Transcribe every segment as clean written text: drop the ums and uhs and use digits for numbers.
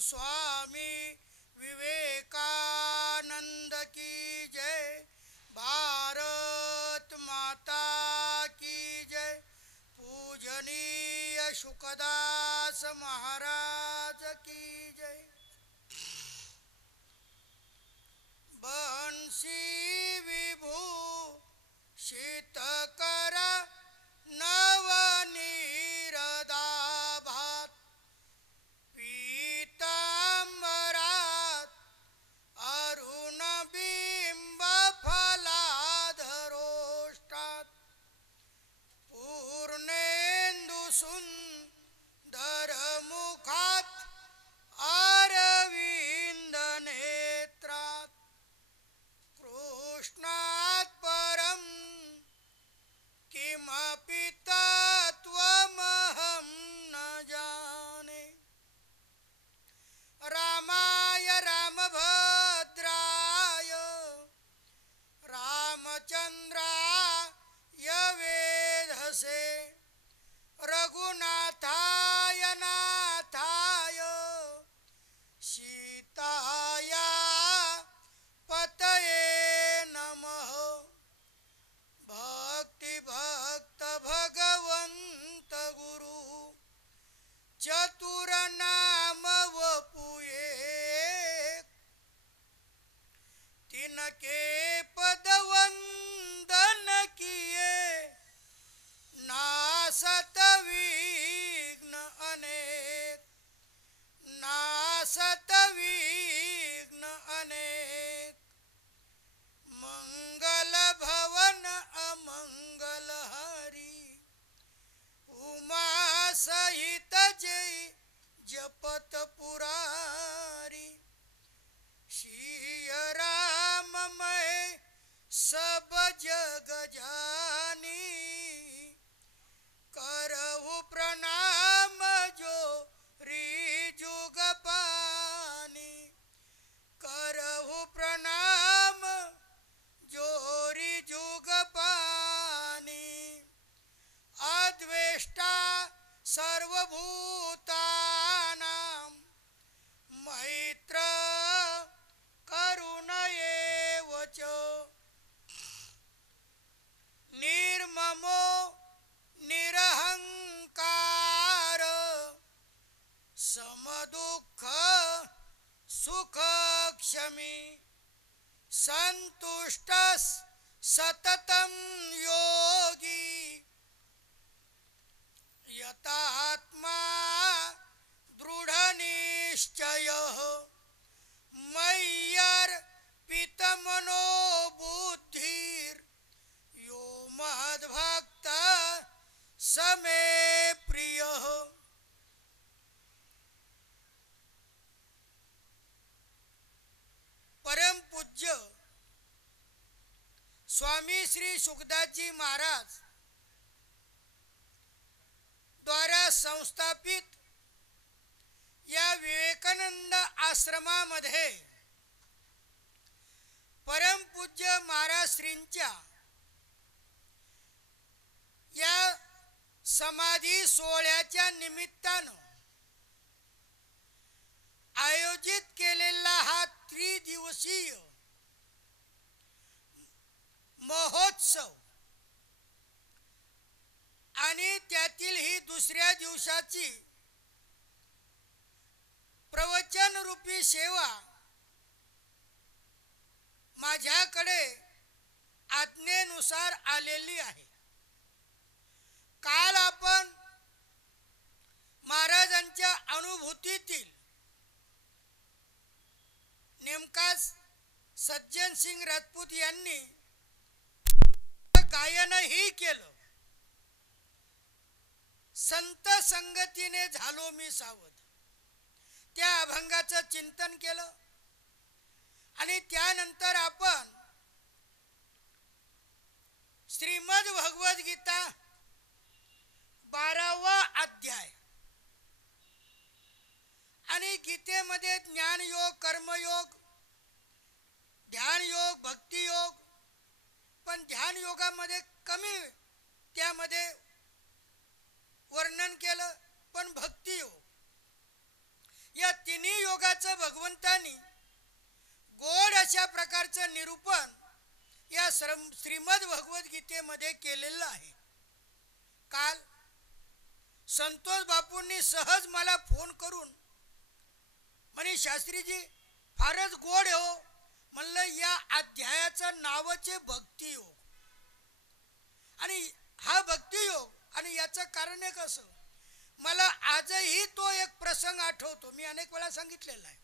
स्वामी विवेकानंद की जय। भारत माता की जय। पूजनीय शुकदास महाराज की जय। बंसी विभूषितकर नवनीरदाभात पीतांबरात अरुणबिंबफलाधरोष्टात पूर्णेन्दुसुन्दरमुखात् अरविन्दनेत्रात् कृष्णात् परं किमपि तत्त्वमहं न जाने। रामाय रामभद्राय रामचन्द्राय वेधसे रघुनाथाय नाथाय सीताया पतये नमः। भक्ति भक्त भगवंत गुरु चतुर नाम वपुये तिनके पद वंदन किए नासत विघ्न अनेक नासत विघ्न अनेक। मंगल भवन अमंगल हरि उमा सहित जय जपत पुरारी। श्री राम मैं सब जग जानी करहु प्रणाम जो जुग पानी। करहु प्रणाम जोरी जुग पानी। अद्वेष्टा सर्वभूतानां मैत्र करुण एव च निर्ममो निरहंकार समदुःख सुख क्षमी। संतुष्ट सततं योगी यतात्मा दृढ़ निश्चयः। मय्यर्पितमनो बुद्धिर् यो मद्भक्तः स मे प्रियः। परम पूज्य स्वामी श्री सुखदासजी महाराज द्वारा संस्थापित या विवेकानंद आश्रमामध्ये परम पूज्य महाराज श्रींच्या या समाधी सोहळ्याच्या निमित्तानं आयोजित केलेला हा त्रिदिवसीय महोत्सव आणि त्यातील ही दुसऱ्या दिवसाची प्रवचन रूपी सेवा माझ्याकडे आज्ञेनुसार आलेली आहे। काल आपण महाराजांच्या अनुभूतीतील नेमकाच सज्जन सिंग राजपूत यांनी गायनही केलं। संत संगतीने झालो मी सावध त्या अभंगाचं चिंतन केलं आणि त्यानंतर आपण श्रीमद भगवद गीता 12वा अध्याय आणि गीतेमध्ये ज्ञानयोग कर्मयोग ध्यान योग भक्ती योग पण ध्यान योगामध्ये कमी त्यामध्ये वर्णन केलं पण भक्ती योग या तिन्ही योग भगवंतांनी गोड अशा प्रकारचं निरूपण या श्रीमद भगवद्गीतेमध्ये केलेलं आहे. काल संतोष बापूंनी सहज मला फोन करून म्हणे शास्त्रीजी फारच गोड हो, म्हणलं या अध्यायाचं नावचे भक्तियोग. आणि हा भक्तियोग आणि याचं कारण एक असं, मला आजही तो एक प्रसंग आठवतो. मी अनेक वेळा सांगितलेला आहे.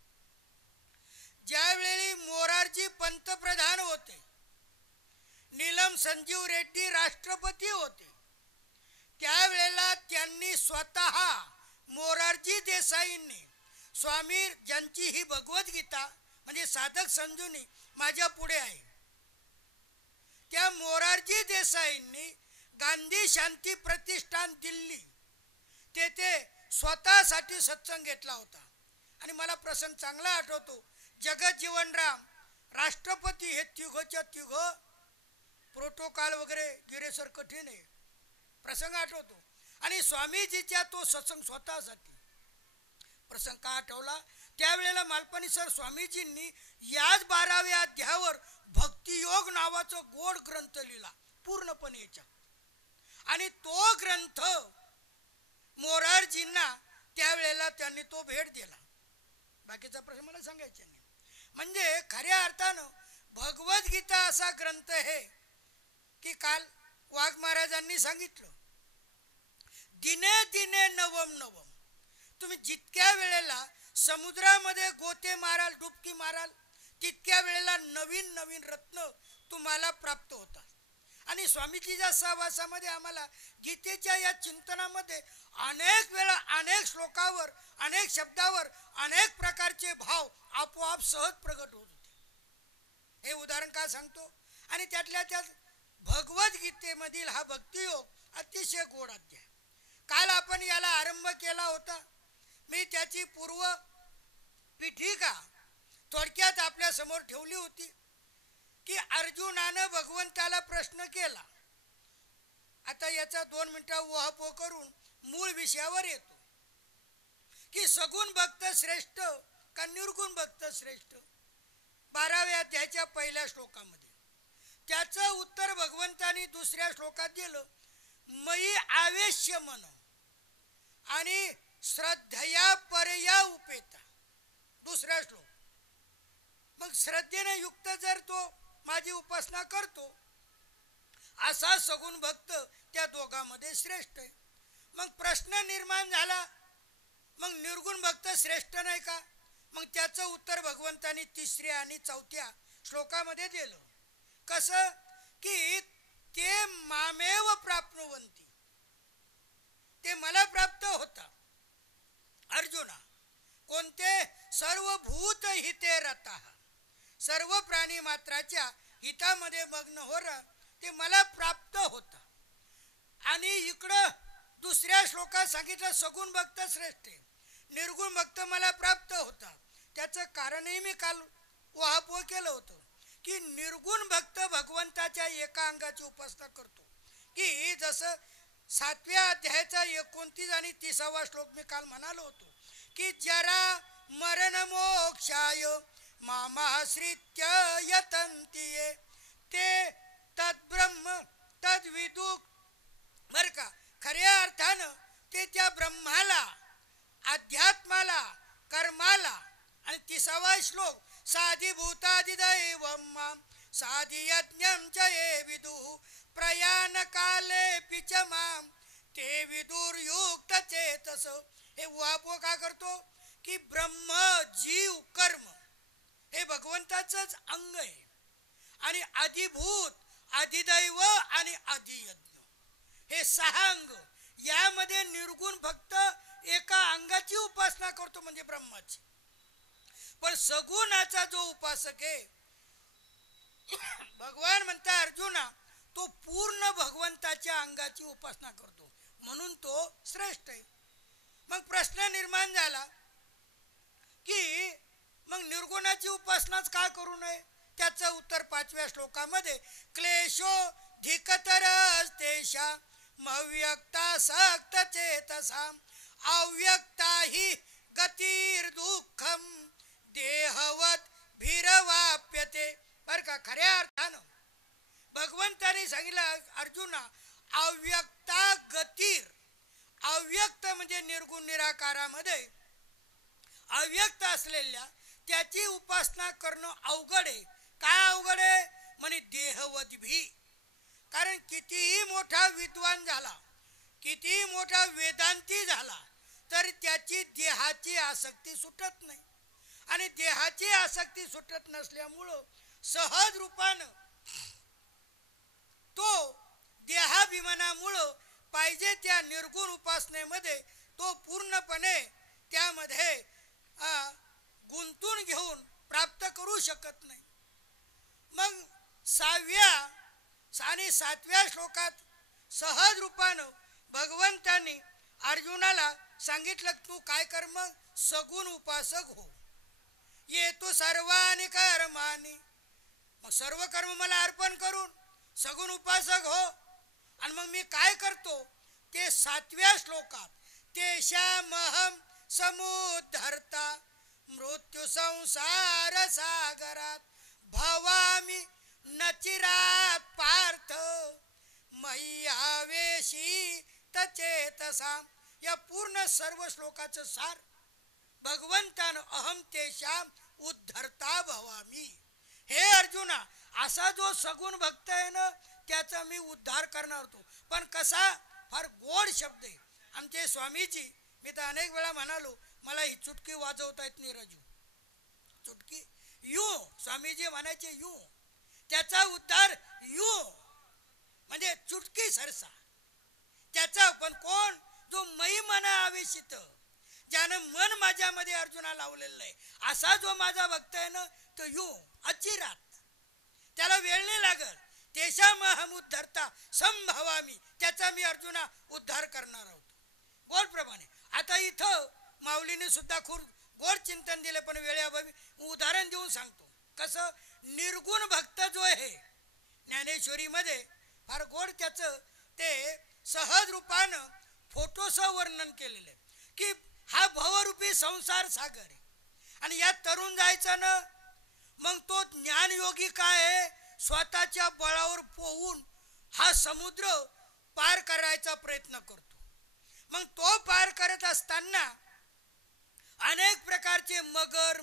ज्यावेळी मोरारजी पंतप्रधान होते, नीलम संजीव रेड्डी राष्ट्रपती होते, त्यावेळेला त्यांनी स्वतः मोरारजी देसाईंनी स्वामी ज्यांची ही भगवद्गीता म्हणजे साधक संजुनी माझ्या पुढे आहे, त्या मोरारजी देसाईंनी गांधी शांती प्रतिष्ठान दिल्ली तेथे स्वतःसाठी सत्संग घेतला होता. आणि मला प्रसंग चांगला आठवतो. जगज्जीवनराम राष्ट्रपती हे तिघच्या तिघ प्रोटोकॉल वगैरे गिरेसर कठीण आहे, प्रसंग आठवतो. आणि स्वामीजीच्या तो सत्संग स्वतःसाठी प्रसंग का आठवला, त्यावेळेला मालपाणी सर स्वामीजींनी याच 12व्या अध्यायावर भक्तियोग नावाचा गोड ग्रंथ लिहिला पूर्णपणे याच्या. आणि तो ग्रंथ मोरारजींना त्यावेळेला त्यांनी तो भेट दिला. बाकीचा प्रश्न मला सांगायचा नाही. म्हणजे खऱ्या अर्थानं भगवद्गीता असा ग्रंथ आहे की काल वाघ महाराजांनी सांगितलं, दिने दिने नवम नवम. तुम्ही जितक्या वेळेला समुद्रामध्ये गोते माराल, डुबकी माराल, तितक्या वेळेला नवीन नवीन रत्न तुम्हाला प्राप्त होतात. आणि स्वामीजीच्या सहवासामध्ये आम्हाला गीतेच्या या चिंतनामध्ये अनेक वेळा अनेक श्लोकावर अनेक शब्दावर अनेक प्रकारचे भाव आपोआप सहज प्रगट होत होते. हे उदाहरण का सांगतो, आणि त्यातल्या त्यात भगवद्गीतेमधील हा भक्तियोग अतिशय गोड अध्याय. काल आपण याला आरंभ केला होता. मी त्याची पूर्व पीठिका थोडक्यात आपल्या समोर ठेवली होती की अर्जुनानं भगवंताला प्रश्न केला. आता याचा 2 मिनिटं उहापोह करून मूळ विषयावर येतो की सगुण भक्त श्रेष्ठ का निर्गुण भक्त श्रेष्ठ. 12व्या अध्यायाच्या पहिल्या श्लोकामध्ये त्याचं उत्तर भगवंतानी दुसऱ्या श्लोकात दिलं, मयी आवेश्य मन आणि श्रद्धया परया उपेता. दुसरा श्लोक. मग श्रद्धेने युक्त जर तो माझी उपासना करतो असा सगुण भक्त त्या दोघांमध्ये श्रेष्ठ आहे. मग प्रश्न निर्माण झाला, मग निर्गुण भक्त श्रेष्ठ नाही का? मग त्याचं उत्तर भगवंतानी 3ऱ्या आणि 4थ्या श्लोकामध्ये दिलं. कसं की ते मामेव प्राप्नुवंती, ते मला प्राप्त होता. अर्जुना, कोणते? सर्व भूत हिते रता, सर्व प्राणी मात्राच्या हितामध्ये मग्न हो ते मला प्राप्त होता. आणि इकडं दुसऱ्या श्लोकात सांगितलं सगुण भक्त श्रेष्ठ, निर्गुण भक्त मला प्राप्त होता. त्याचं कारणही मी काल उहापोह केलं होतं की निर्गुण भक्त भगवंताच्या एका अंगाची उपासना करतो. की जसं 7व्या अध्यायाचा 29 आणि 30वा श्लोक मी काल म्हणालो होतो की जरा मरण मोक्षाय मामाश्रित्य यतन्ति ते तद्ब्रह्म तद्विदुक. बर का, खऱ्या अर्थानं ते त्या ब्रह्माला, अध्यात्माला, कर्माला. आणि 30वा श्लोक साधिभूतादिदैवं मां साधियज्ञं च ये विदुः प्रयाण काले पिच मां ते विदुर्युक्त चेतस. हे उहापोह का करतो की ब्रह्म जीव कर्म हे भगवंताचंच अंग आहे. आणि अधिभूत, अधिदैव आणि अधियज्ञ हे 6 अंग, यामध्ये निर्गुण फक्त एका अंगाची उपासना करतो म्हणजे ब्रह्माची. पण सगुणाचा जो उपासक आहे भगवान म्हणता अर्जुना, तो पूर्ण भगवंताच्या अंगाची उपासना करतो म्हणून तो श्रेष्ठ आहे. मग प्रश्न निर्माण झाला की मग निर्गुणाची उपासनाच का करू नये. त्याचं उत्तर 5व्या श्लोकामध्ये क्लेशो धिकतरस्तेषा मव्यक्ता सक्त चेतसा अव्यक्ता हि गतिर्दुःखम देहवत भीरवाप्यते. बर का, खऱ्या अर्थानं भगवंताने सांगितलं अर्जुना, अव्यक्ता गतीर. अव्यक्त म्हणजे निर्गुण निराकारामध्ये अव्यक्त असलेल्या त्याची उपासना करणं अवघड आहे. काय अवघड आहे म्हणे? देहवत भी. कारण कितीही मोठा विद्वान झाला, कितीही मोठा वेदांती झाला, तर त्याची देहाची आसक्ती सुटत नाही. आणि देहाची आसक्ती सुटत नसल्यामुळं सहज रूपानं तो देहाभिमानामुळं पाहिजे त्या निर्गुण उपासनेमध्ये तो पूर्णपणे त्यामध्ये गुंतून घेऊन प्राप्त करू शकत नाही. मग 6व्या आणि 7व्या श्लोकात सहज रूपानं भगवंतांनी अर्जुनाला सांगितलं, तू काय कर, मग सगुण उपासक हो. ये तू सर्वानी कर्मानी, मग सर्व कर्म मला अर्पण करून सगुण उपासक हो. आणि मग मी काय करतो ते 7व्या श्लोकात, तेषामहं समुद्धर्ता मृत्यू संसार सागरात भवामी नचिरात पार्थ मय्यावेशी तचेतसाम. या पूर्ण सर्व श्लोकाचं सार भगवंतानं अहम तेषाम उद्धरता भवामी. हे अर्जुना, असा जो सगुण भक्त आहे ना, त्याचा मी उद्धार करणार होतो. पण कसा? फार गोड शब्द आहे. आमचे स्वामीजी, मी तर अनेक वेळा म्हणालो, मला ही चुटकी वाजवता येत नाही राजू. चुटकी यू, स्वामीजी म्हणायचे यू, त्याचा उद्धार यू म्हणजे चुटकी सरसा त्याचा. पण कोण? जो मई मना आवेशित, ज्यानं मन माझ्यामध्ये अर्जुना लावलेलं आहे, असा जो माझा भक्त आहे ना, तो यू अचिरात, त्याला वेळ नाही लागल. तेषामहं उद्धरता संभवामी, त्याचा मी अर्जुना उद्धार करणार आहोत. गोडप्रमाणे आता इथं माऊलीने सुद्धा खूप गोड चिंतन दिले, पण वेळेअभावी उदाहरण देऊन सांगतो. कसं? निर्गुण भक्त जो आहे ज्ञानेश्वरीमध्ये फार गोड त्याचं ते सहज रूपानं फोटोसह वर्णन केलेलं आहे की हा भवरूपी संसार सागर आहे आणि यात तरुण जायचं ना. मग तो ज्ञानयोगी काय आहे? स्वतःच्या बळावर पोहून हा समुद्र पार करायचा प्रयत्न करतो. मग तो पार करत असताना अनेक प्रकारचे मगर,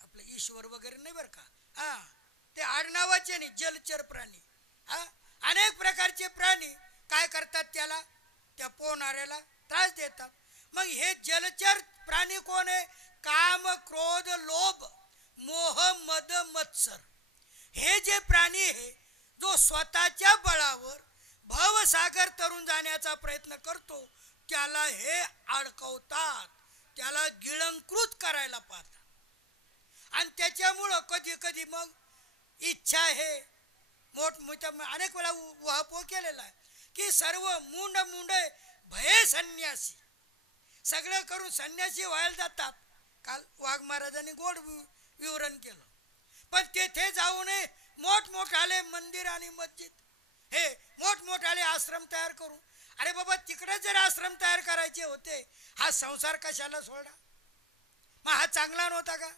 आपले ईश्वर वगैरे नाही बरं का, ते आडनावाचे नाही, जलचर प्राणी, अनेक प्रकारचे प्राणी काय करतात? त्याला, त्या पोहणाऱ्याला त्रास देतात. मग हे जलचर प्राणी कोण आहे? काम, क्रोध, लोभ, मोह, मद, मत्सर. हे जे प्राणी आहे, जो स्वतःच्या बळावर भवसागर तरुण जाण्याचा प्रयत्न करतो, त्याला हे अडकवतात, त्याला गिळंकृत करायला पाहतात. आणि त्याच्यामुळं कधी कधी मग इच्छा आहे मोठमोठ्या अनेक वेळा उहापोह केलेला आहे की सर्व मुंड भये संन्यासी, सगळं करून संन्यासी व्हायला जातात. काल वाघ महाराजांनी गोड विवरण केलं. पण तेथे जाऊ नये मोठमोठाले मंदिर आणि मस्जिद, हे मोठमोठाले आश्रम तयार करून, अरे बाबा तिकडे जर आश्रम तयार करायचे होते, हा संसार कशाला सोडा? मग हा चांगला नव्हता का?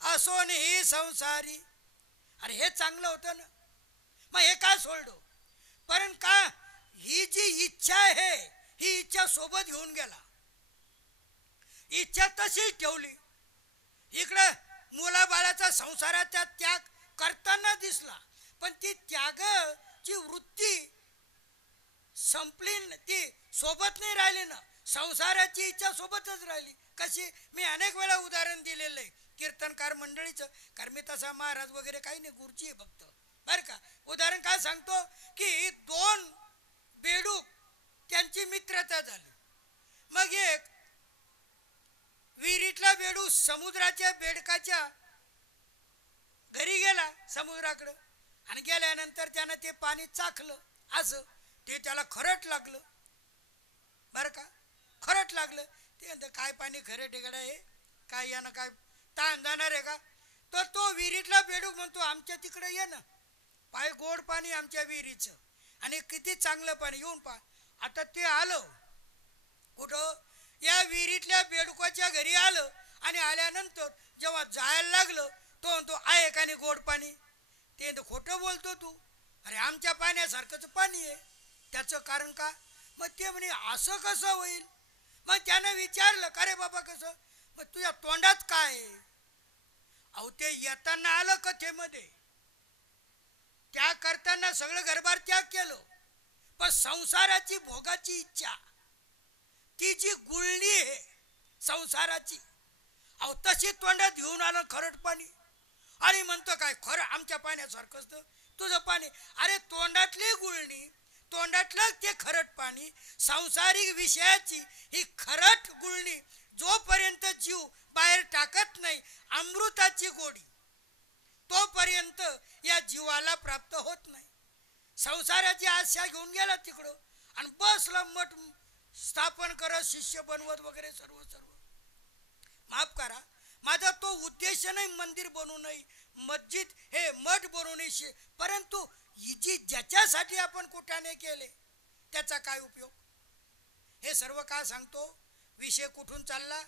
असोन ही संसारी, अरे हे चांगलं होतं ना, मग हे काय सोडलो? पण का ही जी इच्छा आहे, ही इच्छा सोबत घेऊन गेला. इच्छा तशीच ठेवली. इकडे मुलाबाळाचा संसाराचा त्याग करताना दिसला, पण ती त्यागाची वृत्ती संपली, ती सोबत नाही राहिली ना, संसाराची इच्छा सोबतच राहिली. कशी? मी अनेक वेळा उदाहरण दिलेलं आहे कीर्तनकार मंडळीचं, कारण मी तसा महाराज वगैरे काही नाही, गुरुजी आहे फक्त बरं का. उदाहरण काय सांगतो की 2 बेडूक त्यांची मित्रता झाली. मग एक विहिरीतला बेडूक समुद्राच्या बेडकाच्या घरी गेला समुद्राकडं, आणि गेल्यानंतर त्यानं ते पाणी चाखलं. असं ते त्याला खरट लागलं बरं का, खरट लागलं. ते म्हणतं काय पाणी खरट गडा आहे, काय यानं काय ताण जाणार आहे का? तर तो विहिरीतला बेडूक म्हणतो आमच्या तिकडे ये ना, पाय गोड पाणी आमच्या विहिरीचं आणि किती चांगलं पाणी, येऊन पहा. आता ते आलं कुठं? या विहिरीतल्या बेडुकाच्या घरी आलं आणि आल्यानंतर जेव्हा जायला लागलं तो म्हणतो आहे का नाही गोड पाणी. ते खोटं बोलतो तू, अरे आमच्या पाण्यासारखंच पाणी आहे. त्याचं कारण का? मग ते म्हणे असं कसं होईल. मग त्यानं विचारलं का रे बाबा कसं. मग तुझ्या तोंडात काय. अहो ते येताना आलं कथेमध्ये, त्या करताना सगळं घरबार त्याग केलं, पण संसाराची भोगाची इच्छा ती जी गुळणी आहे संसाराची, अहो तशी तोंडात घेऊन आलं खरट पाणी आणि म्हणतो काय खरं आमच्या पाण्यासारखंच तुझं पाणी. अरे तोंडातली गुळणी, तोंडातलं ते खरट पाणी, सांसारिक विषयाची ही खरट गुळणी जोपर्यंत जीव बाहेर टाकत नाही अमृताची गोडी, तोपर्यंत या जीवाला प्राप्त होत नाही. संसाराची आशा घेऊन गेला तिकडं आणि बसला मठ स्थापन करत, शिष्य बनवत वगैरे सर्व सर्व. माफ करा, माझा तो उद्देश नाही मंदिर बनवू नये, मस्जिद हे मठ बनवू नये, परंतु जी ज्याच्यासाठी आपण कुठाने केले त्याचा काय उपयोग. हे सर्व का सांगतो, विषय कुठून चालला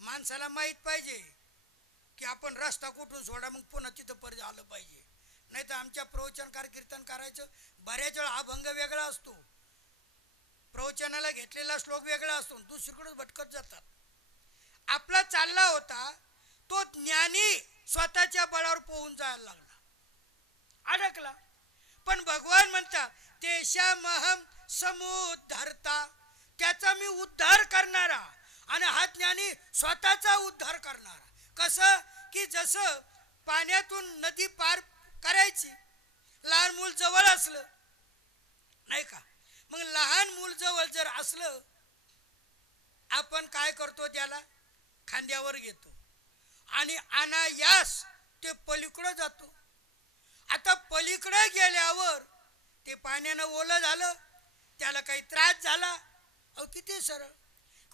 माणसाला माहीत पाहिजे की आपण रस्ता कुठून सोडा, मग पुन्हा तिथं परत आलं पाहिजे. नाही तर आमच्या प्रवचनकार कीर्तन करायचं बऱ्याच वेळा अभंग वेगळा असतो, प्रवचनाला घेतलेला श्लोक वेगळा असतो, दुसरीकडेच भटकत जातात. आपला चालला होता तो ज्ञानी स्वतःच्या बळावर पोहून जायला लागला, अडकला. पण भगवान म्हणतात तेषामहम समुद्धरता, त्याचा मी उद्धार करणारा. आणि हा ज्ञानी स्वतःचा उद्धार करणारा. कसं की जसं पाण्यातून नदी पार करायची, लहान मूल जवळ असलं नाही का, मग लहान मूल जवळ जर असलं आपण काय करतो, त्याला खांद्यावर घेतो आणि अनायास ते पलीकडं जातो. आता पलीकडे गेल्यावर ते पाण्यानं ओलं झालं, त्याला काही त्रास झाला, अहो किती सरळ.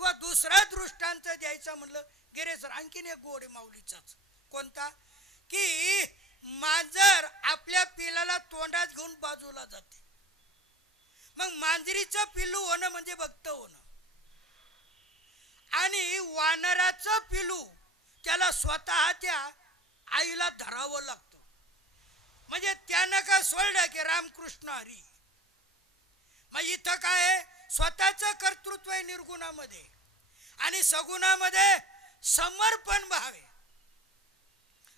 किंवा दुसरा दृष्टांत द्यायचा म्हणलं, गेरे सर आणखीन एक गोड माऊलीचाच. कोणता? की मांजर आपल्या पिलाला तोंडात घेऊन बाजूला जाते. मग मांजरीचं पिल्लू होणं म्हणजे भक्त होणं. आणि वानराचं पिल्लू त्याला स्वतः त्या आईला धरावं लागतं. म्हणजे त्यानं का सोडलं की रामकृष्ण हरी. मग इथं काय आहे, स्वतःचं कर्तृत्व आहे निर्गुणामध्ये आणि सगुणामध्ये समर्पण भाव आहे.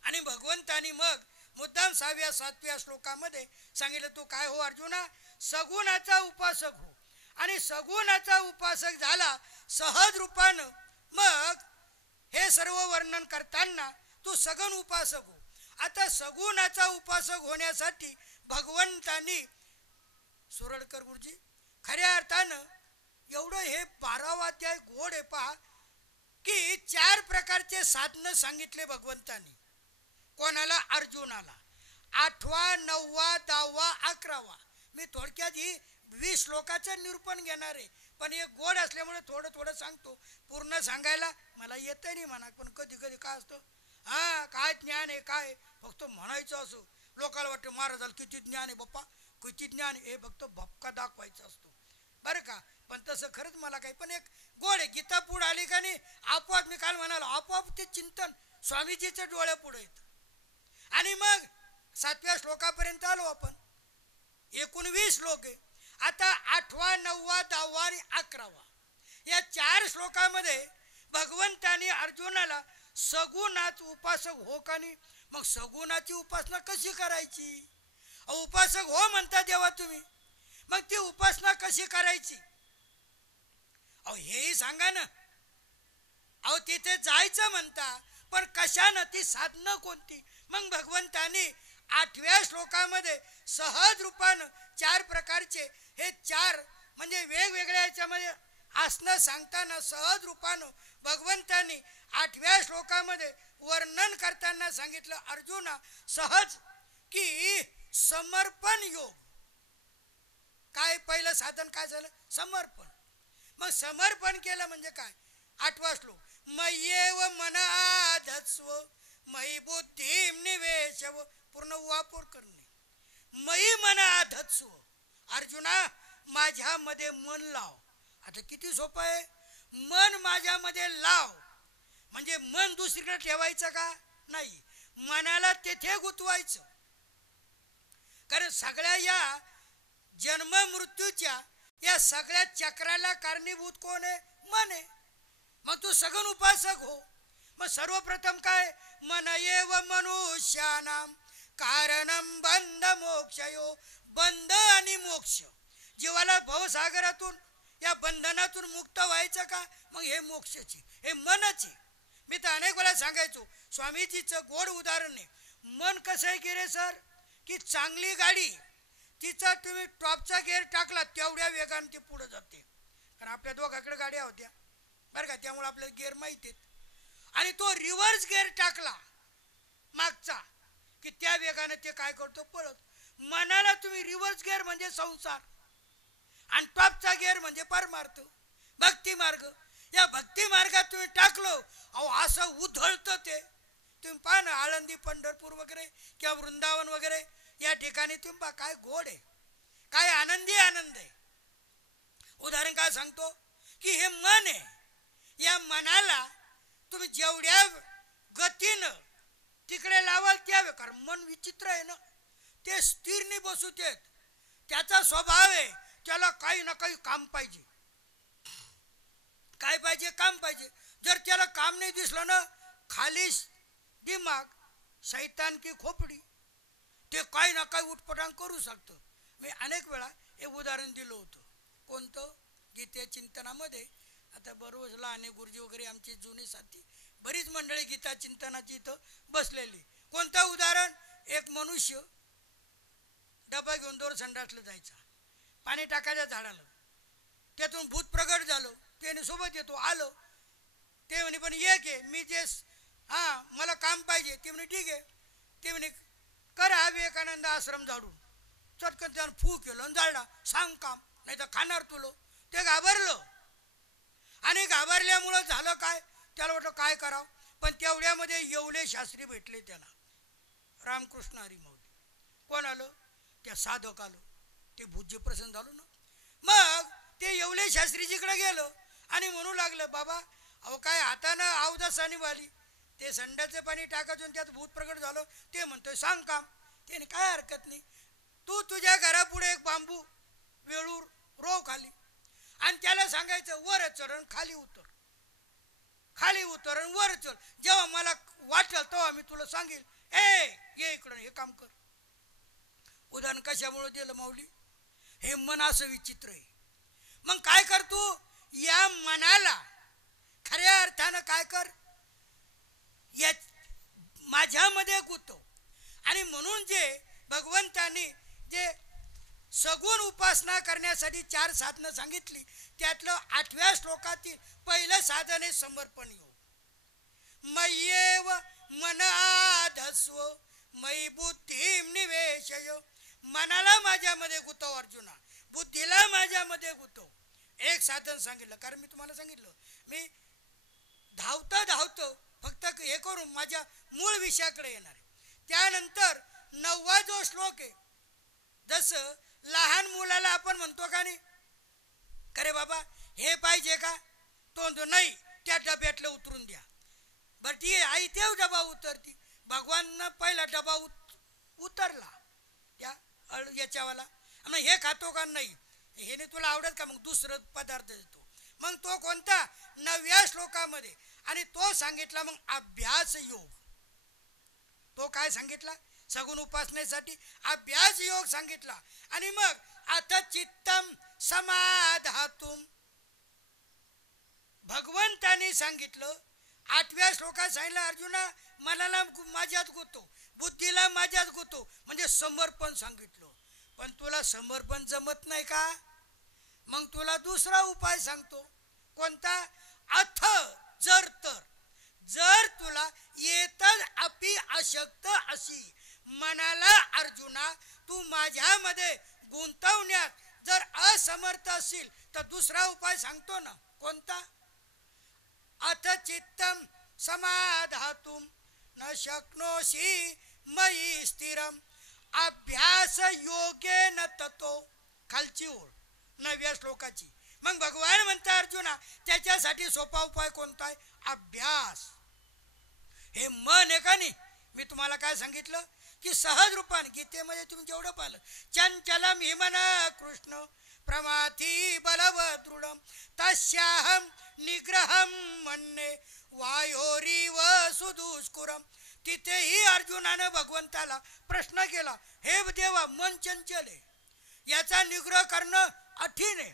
आणि भगवंतानी मग मुद्दाम 6व्या-7व्या श्लोकामध्ये सांगितलं, तू काय हो अर्जुना, सगुणाचा उपासक हो. आणि सगुणाचा उपासक झाला सहज रूपानं, मग हे सर्व वर्णन करताना तू सगुण उपासक हो. आता सगुणाचा उपासक होण्यासाठी भगवंतानी, सुरळकर गुरुजी खऱ्या अर्थानं एवढं हे 12वा अध्याय गोड आहे पहा, की 4 प्रकारचे साधनं सांगितले भगवंतानी. कोणाला? अर्जुनाला. 8वा, 9वा, 10वा, 11वा. मी थोडक्यात ही 20 श्लोकाचं निरूपण घेणार आहे, पण हे गोड असल्यामुळे थोडं थोडं सांगतो. पूर्ण सांगायला मला येतं नाही म्हणा, पण कधी कधी काय असतं, हा काय ज्ञान आहे काय, फक्त म्हणायचं असं. लोकांना वाटतं महाराजाला किती ज्ञान आहे बाप्पा, किती ज्ञान, हे फक्त भपका दाखवायचा असतो बरं का. पण तसं खरंच मला काही, पण एक गोड आहे. गीता पुढे आली का नाही आपोआप, मी काल म्हणालो आपोआप ते चिंतन स्वामीजीच्या डोळ्या पुढे येतं. आणि मग 7व्या श्लोकापर्यंत आलो आपण. 19 श्लोक आहे. आता 8वा, 9वा, 10वा आणि 11वा या 4 श्लोकामध्ये भगवंतानी अर्जुनाला सगुणाच उपासक हो का नाही, मग सगुणाची उपासना कशी करायची. उपासक हो म्हणता देवा तुम्ही, मग ती उपासना कशी करायची, अहो हेही सांगा ना. अहो तिथे जायचं म्हणता, पण कशानं, ती साधनं कोणती. मग भगवंतानी 8व्या श्लोकामध्ये सहज रूपानं 4 प्रकारचे, हे 4 म्हणजे वेगवेगळ्या याच्यामध्ये आसनं सांगताना सहज रूपानं भगवंतानी 8व्या श्लोकामध्ये वर्णन करताना सांगितलं, अर्जुना सहज की समर्पण योग. काय पहिलं साधन काय झालं, समर्पण. मग समर्पण केलं म्हणजे काय, 8वा श्लोक, मय्येव मना धत्स्व मयी बुद्धी निवेशव, पूर्ण वापर करणे. मयी मना धत्स्व, अर्जुना माझ्यामध्ये मन लाव. आता किती सोपं आहे, मन माझ्यामध्ये लाव. म्हणजे मन दुसरीकडे ठेवायचं का नाही, मनाला तेथे गुंतवायचं. कारण सगळ्या या जन्म मृत्यूच्या या सगळ्या चक्राला कारणीभूत कोण आहे, मन आहे. मग तू सगुण उपासक हो. मग सर्वप्रथम काय, मन एव मनुष्यानाम कारणम बंध मोक्षयो. बंध आणि मोक्ष, जीवाला भवसागरातून या बंधनातून मुक्त व्हायचं का, मग हे मोक्षचे, हे मनच आहे. मी तर अनेक वेळा सांगायचो, स्वामीजीचं गोड उदाहरण आहे. मन कसं आहे की रे सर, की चांगली गाडी, तिचा तुम्ही टॉपचा गेअर टाकला तेवढ्या वेगाने ती पुढे जाते. कारण आपल्या दोघाकडे गाड्या होत्या बरं का, त्यामुळे आपल्याला गेअर माहिती आहेत. आणि तो रिव्हर्स गेअर टाकला मागचा की त्या वेगाने ते काय करतो, पळत. मनाला तुम्ही रिव्हर्स गेअर म्हणजे संसार आणि टॉपचा गेअर म्हणजे परमार्थ भक्ती मार्ग. या भक्ती मार्गात तुम्ही टाकलो, अहो असं उधळतं ते. तुम्ही पहा ना, आळंदी पंढरपूर वगैरे किंवा वृंदावन वगैरे या ठिकाणी तुम्ही पहा काय गोड आहे, काय आनंदी आनंद आहे. उदाहरण काय सांगतो की हे मन आहे, या मनाला तुम्ही जेवढ्या गतीनं तिकडे लावाल त्या, कारण मन विचित्र आहे ना, ते स्थिर नाही बसू देत. त्याचा स्वभाव आहे, त्याला काही ना काही काम पाहिजे. काय पाहिजे, काम पाहिजे. जर त्याला काम नाही दिसलं ना, खाली दिमाग शैतान की खोपडी, ते काही ना काही उठपटांग करू शकतं. मी अनेक वेळा हे उदाहरण दिलं होतं. कोणतं, गीते चिंतनामध्ये. आता बरोबर लहाने गुरुजी वगैरे आमचे जुने साथी बरीच मंडळी गीता चिंतनाची इथं बसलेली. कोणतं उदाहरण, एक मनुष्य डबा घेऊन दोर संडासला जायचा, पाणी टाकायच्या झाडाला, त्यातून भूत प्रगट झालं, त्याने सोबत येतो, आलो. ते म्हणे पण एक आहे, मी जे मला काम पाहिजे. ते म्हणे ठीक आहे. ते म्हणे कर हा विवेकानंद आश्रम झाडून. चटकन त्यानं फू केलं आणि जाळला. सांग काम, नाही तर खाणार तुलो. ते घाबरलं आणि घाबरल्यामुळं झालं काय, त्याला वाटलं काय करावं. पण तेवढ्यामध्ये येवले शास्त्री भेटले त्याला, रामकृष्ण हरी माऊली. कोण आलं, त्या साधक आलं. ते भूज्य प्रसन्न झालं ना. मग ते येवले शास्त्रीजीकडे गेलं आणि म्हणू लागलं, बाबा अहो काय हातानं अवदासानी वाली, ते संडाचं पाणी टाकायचं त्यात भूत प्रकट झालं. ते म्हणतोय सांग काम. त्याने काय हरकत नाही, तू तुझ्या घरापुढे एक बांबू वेळूर रोव खाली आणि त्याला सांगायचं वर चढ खाली उतर, खाली उतर आणि वर चढ. जेव्हा मला वाटेल तेव्हा मी तुला सांगेल, ये इकडं हे काम कर. उदाहरण कशामुळे दिलं माऊली, हे मन असं विचित्र आहे. मग काय कर तू, या मनाला खऱ्या अर्थानं काय कर, या माझ्यामध्ये गुंतव. आणि म्हणून जे भगवंतांनी जे सगुण उपासना करण्यासाठी 4 साधनं सांगितली, त्यातलं 8व्या श्लोकातील पहिलं साधन आहे समर्पण योग. मय्येव मन आधस्व मयी बुद्धी निवेशय. मनाला माझ्यामध्ये गुंतव अर्जुना, बुद्धीला माझ्यामध्ये गुंतव. एक साधन सांगितलं, कारण मी तुम्हाला सांगितलं मी धावतं फक्त हे करून माझ्या मूळ विषयाकडे येणार आहे. त्यानंतर 9वा जो श्लोक आहे, जसं लहान मुलाला आपण म्हणतो का नाही, अरे बाबा हे पाहिजे का, तो नाही, त्या डब्यातलं उतरून द्या. बरं ती आई तेव डबा उतरती. भगवान पहिला डबा उतरला त्या याच्यावाला, मग हे खातो का नाही, हे नाही तुला आवडत का, मग दुसरं पदार्थ देतो. मग तो कोणता, 9व्या श्लोकामध्ये. आणि तो सांगितला मग अभ्यास योग. तो काय सांगितला, सगुण उपासनेसाठी अभ्यास योग सांगितला. आणि मग अथ चित्तम समाधातुम, भगवंतानी सांगितलं 8व्या श्लोकात सांगितलं, अर्जुना मनाला माझ्यात गुंतव, बुद्धीला माझ्यात गुंतव, म्हणजे समर्पण सांगितलं. पण तुला समर्पण जमत नाही का, मग तुला दुसरा उपाय सांगतो. कोणता, अथ जर तर, जर तुला येतच अपि अशक्त अशी, मनाला अर्जुना तू माझ्यामध्ये गुंतवण्यात जर असमर्थ असेल तर दुसरा उपाय सांगतो ना. कोणता, अथ चित्तम समाधातुम न शक्नोषि मयि स्थिरम अभ्यास योगेन ततो. खालची ओळ 9व्या श्लोकाची. मग भगवान म्हणता अर्जुना त्याच्यासाठी सोपा उपाय कोणता आहे, अभ्यास. हे मन आहे का नाही. मी तुम्हाला काय सांगितलं की सहज रूपाने गीतेमध्ये तुम्ही जेवढं पाहिलं, चंचलम हिमना कृष्ण प्रमाथी बलवदृढम तस्याहम निग्रहम म्हणणे वायोरीव सुदुष्कुरम. तिथेही अर्जुनानं भगवंताला प्रश्न केला, हे देवा मन चंचल आहे, याचा निग्रह करणं कठीण आहे.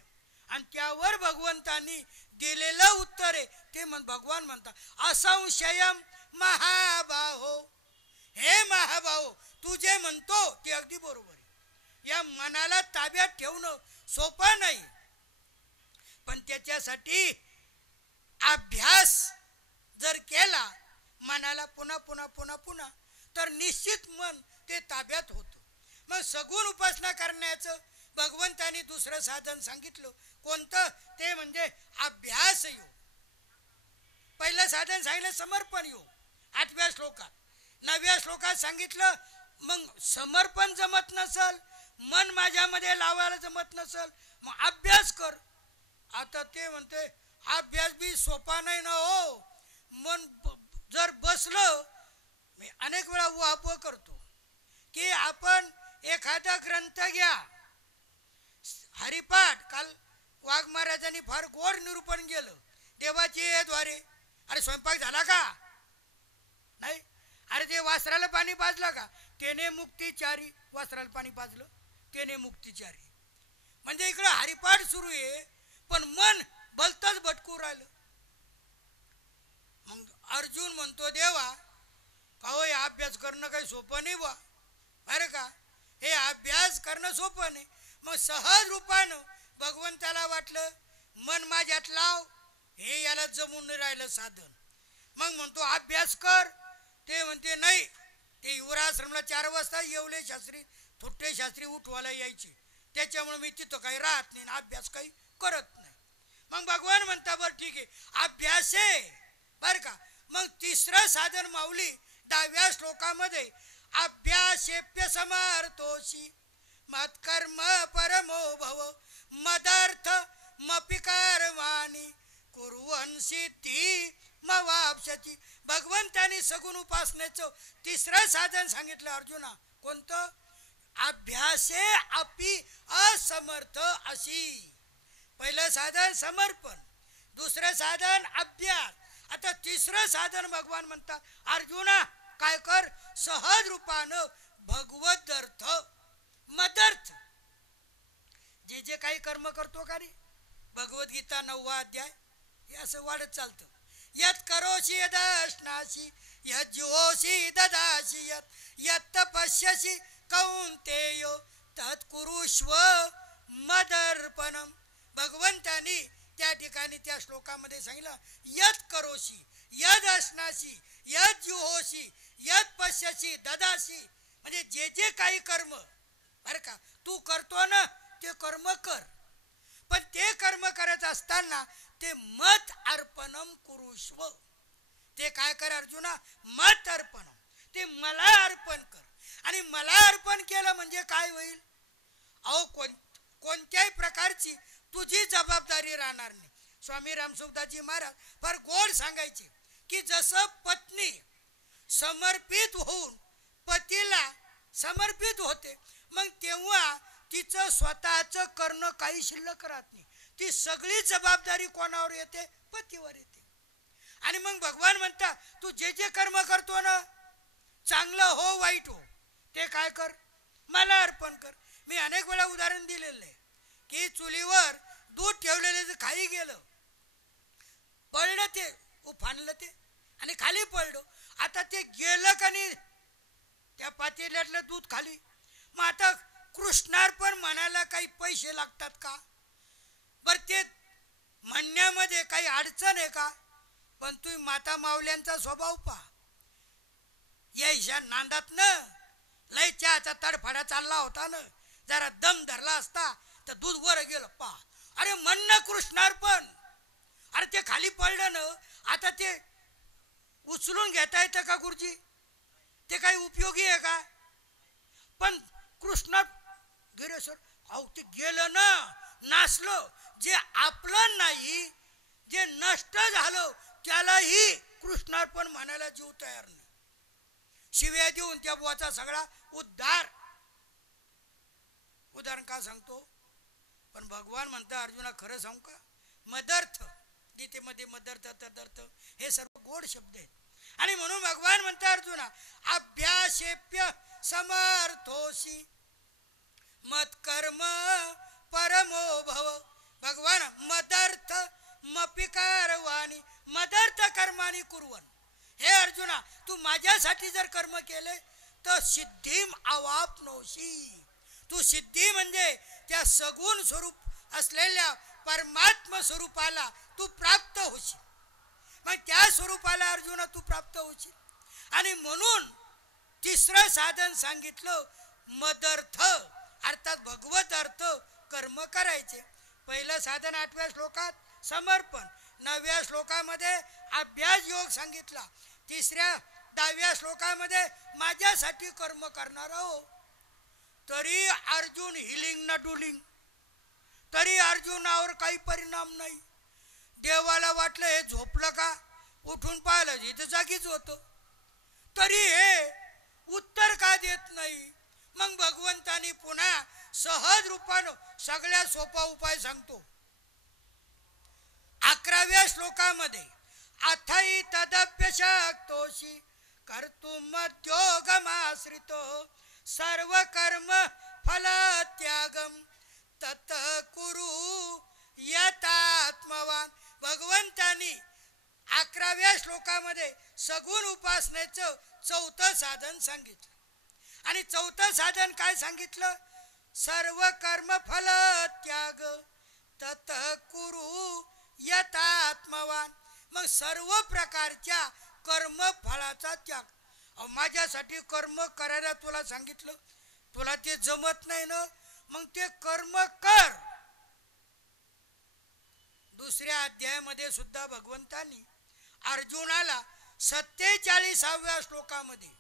आणि त्यावर भगवंतांनी दिलेलं उत्तर आहे ते भगवान म्हणतात असंशयम महाबाहो. हे महाबाहो, तू जे म्हणतो ते अगदी बरोबर आहे. या मनाला ताब्यात ठेवणं सोपं नाही, पण त्याच्यासाठी अभ्यास जर केला मनाला पुन्हा पुन्हा पुन्हा पुन्हा, तर निश्चित मन ते ताब्यात होतं. मग सगुण उपासना करण्याचं भगवंतांनी दुसरं साधन सांगितलं. कोणतं? ते म्हणजे अभ्यास योग. पहिलं साधन सांगितलं समर्पण योग 8व्या श्लोकात. 9व्या श्लोकात सांगितलं मग समर्पण जमत नसल, मन माझ्यामध्ये लावायला जमत नसल, मग अभ्यास कर. आता ते म्हणते अभ्यास बी सोपा नाही ना हो. मन जर बसलं, मी अनेक वेळा वाप करतो की आपण एखादा ग्रंथ घ्या, हरिपाठ. काल वाघ महाराजांनी फार गोड निरूपण केलं देवाचे द्वारे. अरे स्वयंपाक झाला का? नाही. अरे ते वासराला पाणी पाजलं का? त्याने मुक्तिचारी. वासराला पाणी पाजलं त्याने मुक्तिचारी. म्हणजे इकडं हरिपाठ सुरू आहे पण मन भलतंच भटकू राहिलं. मग अर्जुन म्हणतो देवा का हो, अभ्यास करणं काही सोपं नाही बा. अरे का हे अभ्यास करणं सोपं नाही. मग सहज रूपानं भगवंताला वाटलं मन माझ्यात लाव, हे याला जमून नाही राहिलं साधन. मग म्हणतो अभ्यास कर. ते म्हणते नाही. ते युवराश्रमला 4 वाजता येवले शास्त्री थोट्टे शास्त्री उठवायला यायचे, त्याच्यामुळे मी तिथं काही राहत नाही, अभ्यास काही करत नाही. मग भगवान म्हणता बरं ठीक आहे अभ्यास आहे बरं का. मग तिसरं साधन माऊली 10व्या श्लोकामध्ये अभ्यासेप्य समर्थोषी मत्कर्म परमो भव मदार्थ मपिकारवाणी कुर्वन् सिद्धी मवाप्स्यति. भगवंतानी सगुण उपासनेचं तिसरं साधन सांगितलं अर्जुना. कोणतं? अभ्यासे अपि असमर्थ अशी. पहिलं साधन समर्पण, दुसरं साधन अभ्यास, आता तिसरं साधन भगवान म्हणतात अर्जुना काय कर, सहज रूपानं भगवत अर्थ मदर्थ. जे जे काही कर्म करतो का रे, भगवद्गीता 9वा अध्याय हे असं वाढत चालतं. यत करोषि यदश्नासि यत जुहोषि ददासि यत तपस्यसि कौन्तेय तत् कुरुष्व मदर्पणम. भगवंतानी त्या ठिकाणी त्या श्लोकामध्ये सांगितलं यत करोषि यद अश्नासी यद जुहोषि यद पश्यसी ददासी. म्हणजे जे जे काही कर्म बरं का तू करतो ना ते कर्म कर, पण ते कर्म करत असताना ते मत अर्पणम कुरुष्व. ते काय कर अर्जुना? मत अर्पणम. ते मला अर्पण कर. आणि मला अर्पण केलं म्हणजे काय होईल? अहो कोणत्याही प्रकारची तुझी जबाबदारी राहणार नाही. स्वामी रामसुखदासजी महाराज फार गोड सांगायचे की जसं पत्नी समर्पित होऊन पतीला समर्पित होते, मग तेव्हा तिचं स्वतःचं करणं काही शिल्लक राहत नाही. ती सगळी जबाबदारी कोणावर येते? पतीवर येते. आणि मग भगवान म्हणतात तू जे जे कर्म करतो ना, चांगलं हो वाईट हो, ते काय कर? मला अर्पण कर. मी अनेक वेळा उदाहरण दिलेलं आहे की चुलीवर दूध ठेवलेलं खाली गेलं, पडलं, ते उफाणलं ते आणि खाली पडलं. आता ते गेलं का नाही त्या पातेल्यातलं दूध खाली. मग आता कृष्णार्पण म्हणायला काही पैसे लागतात का? बरं ते म्हणण्यामध्ये काही अडचण आहे का? पण तुम्ही माता माऊल्यांचा स्वभाव पहा. यायच्या नांदात न लय चहाचा तडफडा चालला होता ना, जरा दम धरला असता तर दूध वर गेलं. पहा, अरे म्हणणं कृष्णार्पण, अरे ते खाली पडलं ना, आता ते उचलून घेता येतं का गुरुजी? ते काही उपयोगी आहे का? पण कृष्ण गेले सर, अहो ते गेलं ना, नासलं. जे आपलं नाही, जे नष्ट झालं त्यालाही कृष्णार्पण म्हणायला जीव तयार नाही. शिव्या देऊन त्या बुवाचा सगळा उद्धार. उदाहरण का सांगतो, पण भगवान म्हणता अर्जुना खरं सांगू का, मदर्थ गीतेमध्ये मदर्थ तदर्थ हे सर्व गोड शब्द आहेत. आणि म्हणून भगवान म्हणता अर्जुना अभ्यासेप्य समर्थोसी मत्कर्म परमो भव. भगवान मदर्थ मपिकारवाणी मदर्थ कर्मानी कुर्वन. हे अर्जुना तू माझ्यासाठी जर कर्म केले तर सिद्धीम अवाप्नोशी. तू सिद्धी म्हणजे त्या सगुण स्वरूप असलेल्या परमात्म स्वरूपाला तू प्राप्त होशील. मग त्या स्वरूपाला अर्जुना तू प्राप्त होशील. आणि म्हणून तिसरं साधन सांगितलं मदर्थ, अर्थात भगवत अर्थ कर्म करायचे. पहिलं साधन 8व्या श्लोकात समर्पण, 9व्या श्लोकामध्ये अभ्यास योग सांगितला, तिसऱ्या 10व्या श्लोकामध्ये माझ्यासाठी कर्म करणार हो. तरी अर्जुन हिलिंग ना डुलिंग, तरी अर्जुनावर काही परिणाम नाही. देवाला वाटलं हे झोपलं का, उठून पाहिलं इथं जागीच होतं, तरी हे उत्तर का देत नाही. मग भगवंतानी पुन्हा सहज रूपानं सगळ्यात सोपा उपाय सांगतो. 11व्या श्लोकामध्ये अथई तदप्यशक्तोषी कर्तुम मध्योगमाश्रितो सर्व कर्म फल त्यागम तत कुरु यतात्मवान. भगवंतानी 11व्या श्लोकामध्ये सगुण उपासनेचं 4थं साधन सांगितलं. आणि 4थं साधन काय सांगितलं, सर्व कर्म फल त्याग तत कुरु यतात्मवान. मग सर्व प्रकारच्या कर्म फळाचा त्याग. माझ्यासाठी कर्म करायला तुला सांगितलं, तुला ते जमत नाही ना, मग ते कर्म कर. दुसऱ्या अध्यायामध्ये सुद्धा भगवंतांनी अर्जुनाला 47व्या श्लोकामध्ये,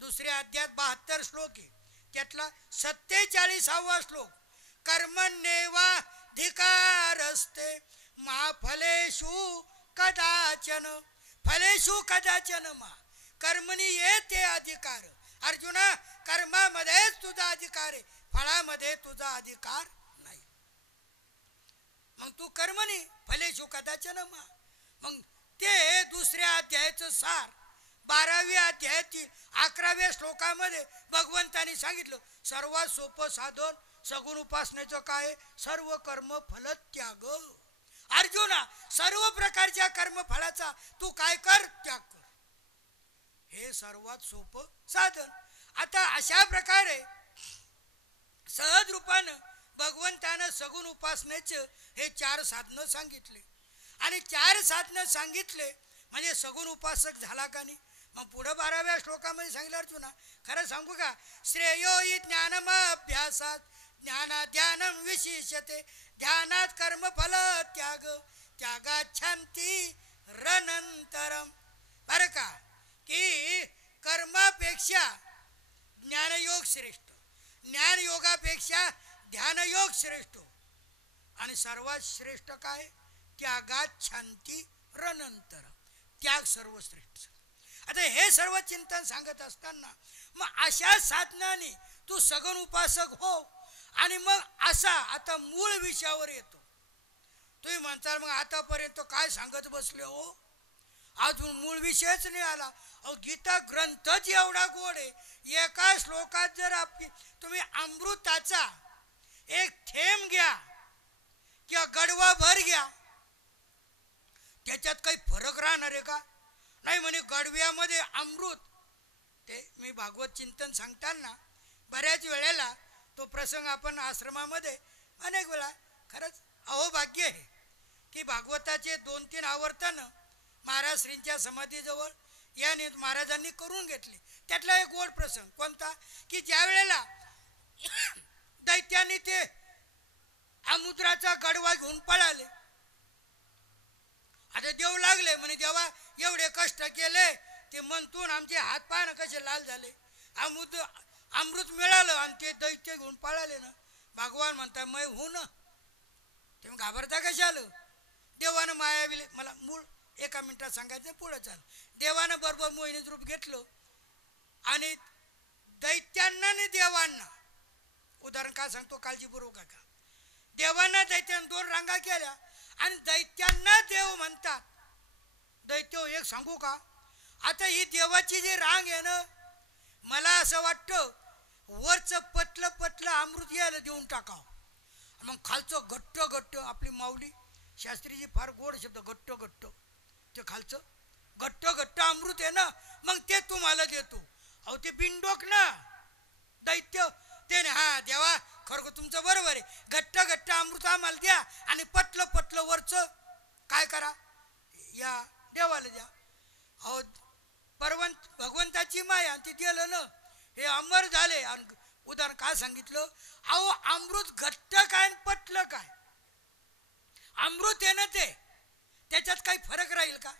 दुसऱ्या अध्यायात 72 श्लोक आहे, त्यातला 47वा श्लोक कर्मण्येवाधिकारस्ते मा फलेषु कदाचन. फलेषु कदाचन मा, कर्मणी येते अधिकार. अर्जुना कर्मामध्येच तुझा अधिकार आहे, फळामध्ये तुझा अधिकार नाही. मग तू कर्मणी फलेषु कदाचन मा. मग ते दुसऱ्या अध्यायाचं सार 12व्या अध्यायातील 11व्या श्लोकामध्ये भगवंतानी सांगितलं. सर्वात सोपं साधन सगुण उपासनेचं काय, सर्व कर्म फल त्याग. अर्जुना सर्व प्रकारच्या कर्मफळाचा तू काय कर, त्याग कर. हे सर्वात सोपं साधन. आता अशा प्रकारे सहज रूपानं भगवंतानं सगुण उपासनेचं हे 4 साधनं सांगितले. आणि 4 साधनं सांगितले म्हणजे सगुण उपासक झाला का नाही. मग पुढं 12व्या श्लोकामध्ये सांगितलं अर्जुना खरं सांगू का, श्रेयो हि ज्ञानमभ्यासात ज्ञानाध्यानं विशिष्यते ध्यानात कर्मफल त्याग त्यागाच्छन्ति रनंतरम. बरं का की कर्मापेक्षा ज्ञानयोग श्रेष्ठ, ज्ञानयोगापेक्षा ध्यानयोग श्रेष्ठ, आणि सर्वात श्रेष्ठ काय, त्यागाच्छन्ति रनंतरम, त्याग सर्वश्रेष्ठ. आता हे सर्व चिंतन सांगत असताना मग अशा साधनाने तू सगुण उपासक हो. आणि मग असा आता मूळ विषयावर येतो. तुम्ही म्हणताल मग आतापर्यंत काय सांगत बसले हो, अजून मूळ विषयच नाही आला. अहो गीता ग्रंथच एवढा गोड आहे, एका श्लोकात जर आपली तुम्ही अमृताचा एक थेंब घ्या किंवा गडवा भर घ्या, त्याच्यात काही फरक राहणार आहे का, नाही. म्हणे गडव्यामध्ये अमृत. ते मी भागवत चिंतन सांगताना बऱ्याच वेळेला तो प्रसंग आपण आश्रमामध्ये अनेक वेळा, खरंच अहोभाग्य आहे की भागवताचे 2-3 आवर्तन महाराज श्रींच्या समाधीजवळ या महाराजांनी करून घेतले. त्यातला एक गोड प्रसंग कोणता, की ज्या वेळेला दैत्याने ते अमुद्राचा गडवा घेऊन पळाले, आता देव लागले म्हणे देवा एवढे कष्ट केले, ते म्हणतून आमचे हात पाय कसे लाल झाले, अमृत मिळालं आणि ते दैत्य घेऊन पळाले ना. भगवान म्हणतात मग हो ना, तुम्ही घाबरता कशाला, देवानं मायाविले मला मूळ एका मिनिटात सांगायचं पुढं चाल. देवानं बरोबर मोहिनीचं रूप घेतलं आणि दैत्यांना आणि देवांना, उदाहरण काय सांगतो काळजीपूर्वक का, देवांना दैत्यानं दोन रांगा केल्या आणि दैत्यांना देव म्हणतात. दैत्य एक सांगू का, आता ही देवाची जी रांग आहे ना, मला असं वाटतं वरचं पतलं पतलं अमृत यायला देऊन टाकावं, मग खालचं घट्ट घट्ट. आपली माऊली शास्त्रीजी फार गोड शब्द, घट्ट घट्ट, ते खालचं घट्ट घट्ट अमृत आहे ना, मग ते तुम्हाला देतो. अहो ते बिनडोक ना दैत्य, ते हा देवा खरं तुमचं बरोबर आहे, घट्ट घट्ट अमृत आम्हाला द्या आणि पटलं पटलं वरचं काय करा या देवाला द्या. अहो भगवंताची माया ती दिलं ना, हे अमर झाले. आणि उदाहरण काय सांगितलं, अहो अमृत घट्ट काय आणि पटलं काय, अमृत आहे ना ते, त्याच्यात काही फरक राहील का?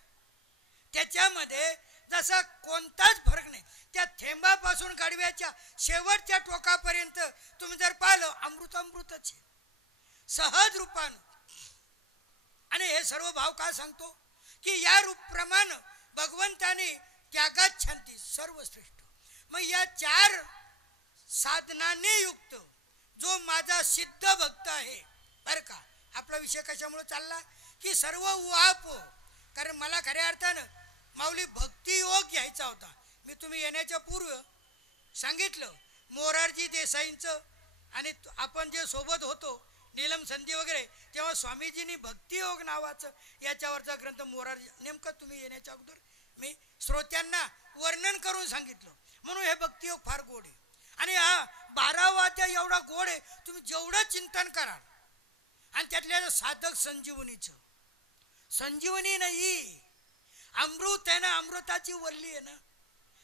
त्याच्यामध्ये जसा कोणताच फरक नाही. त्या थेंबापासून गाडव्याच्या शेवटच्या टोकापर्यंत तुम्ही जर पाहिलं अमृत अमृतच आहे सहज रूपानं. आणि हे सर्व भाव काय सांगतो की या रूपप्रमाणे भगवंताने त्यागात शांती सर्वश्रेष्ठ. मग या चार साधनांनी युक्त जो माझा सिद्ध भक्त आहे बरं का. आपला विषय कशामुळे चालला की सर्व उहाप, कारण मला खऱ्या अर्थानं माऊली भक्ती योग घ्यायचा होता. मी तुम्ही येण्याच्या पूर्व सांगितलं मोरारजी देसाईंचं आणि आपण जे सोबत होतो नीलम संधी वगैरे, तेव्हा स्वामीजींनी भक्तियोग नावाचं याच्यावरचा ग्रंथ मोरारजी, नेमकं तुम्ही येण्याच्या अगोदर मी श्रोत्यांना वर्णन करून सांगितलं. म्हणून हे भक्तियोग फार गोड आहे. आणि हा 12वा अध्याय एवढा गोड आहे, तुम्ही जेवढं चिंतन कराल. आणि त्यातल्या साधक संजीवनीचं, संजीवनी नाही अमृत आहे ना, अमृताची वल्ली आहे ना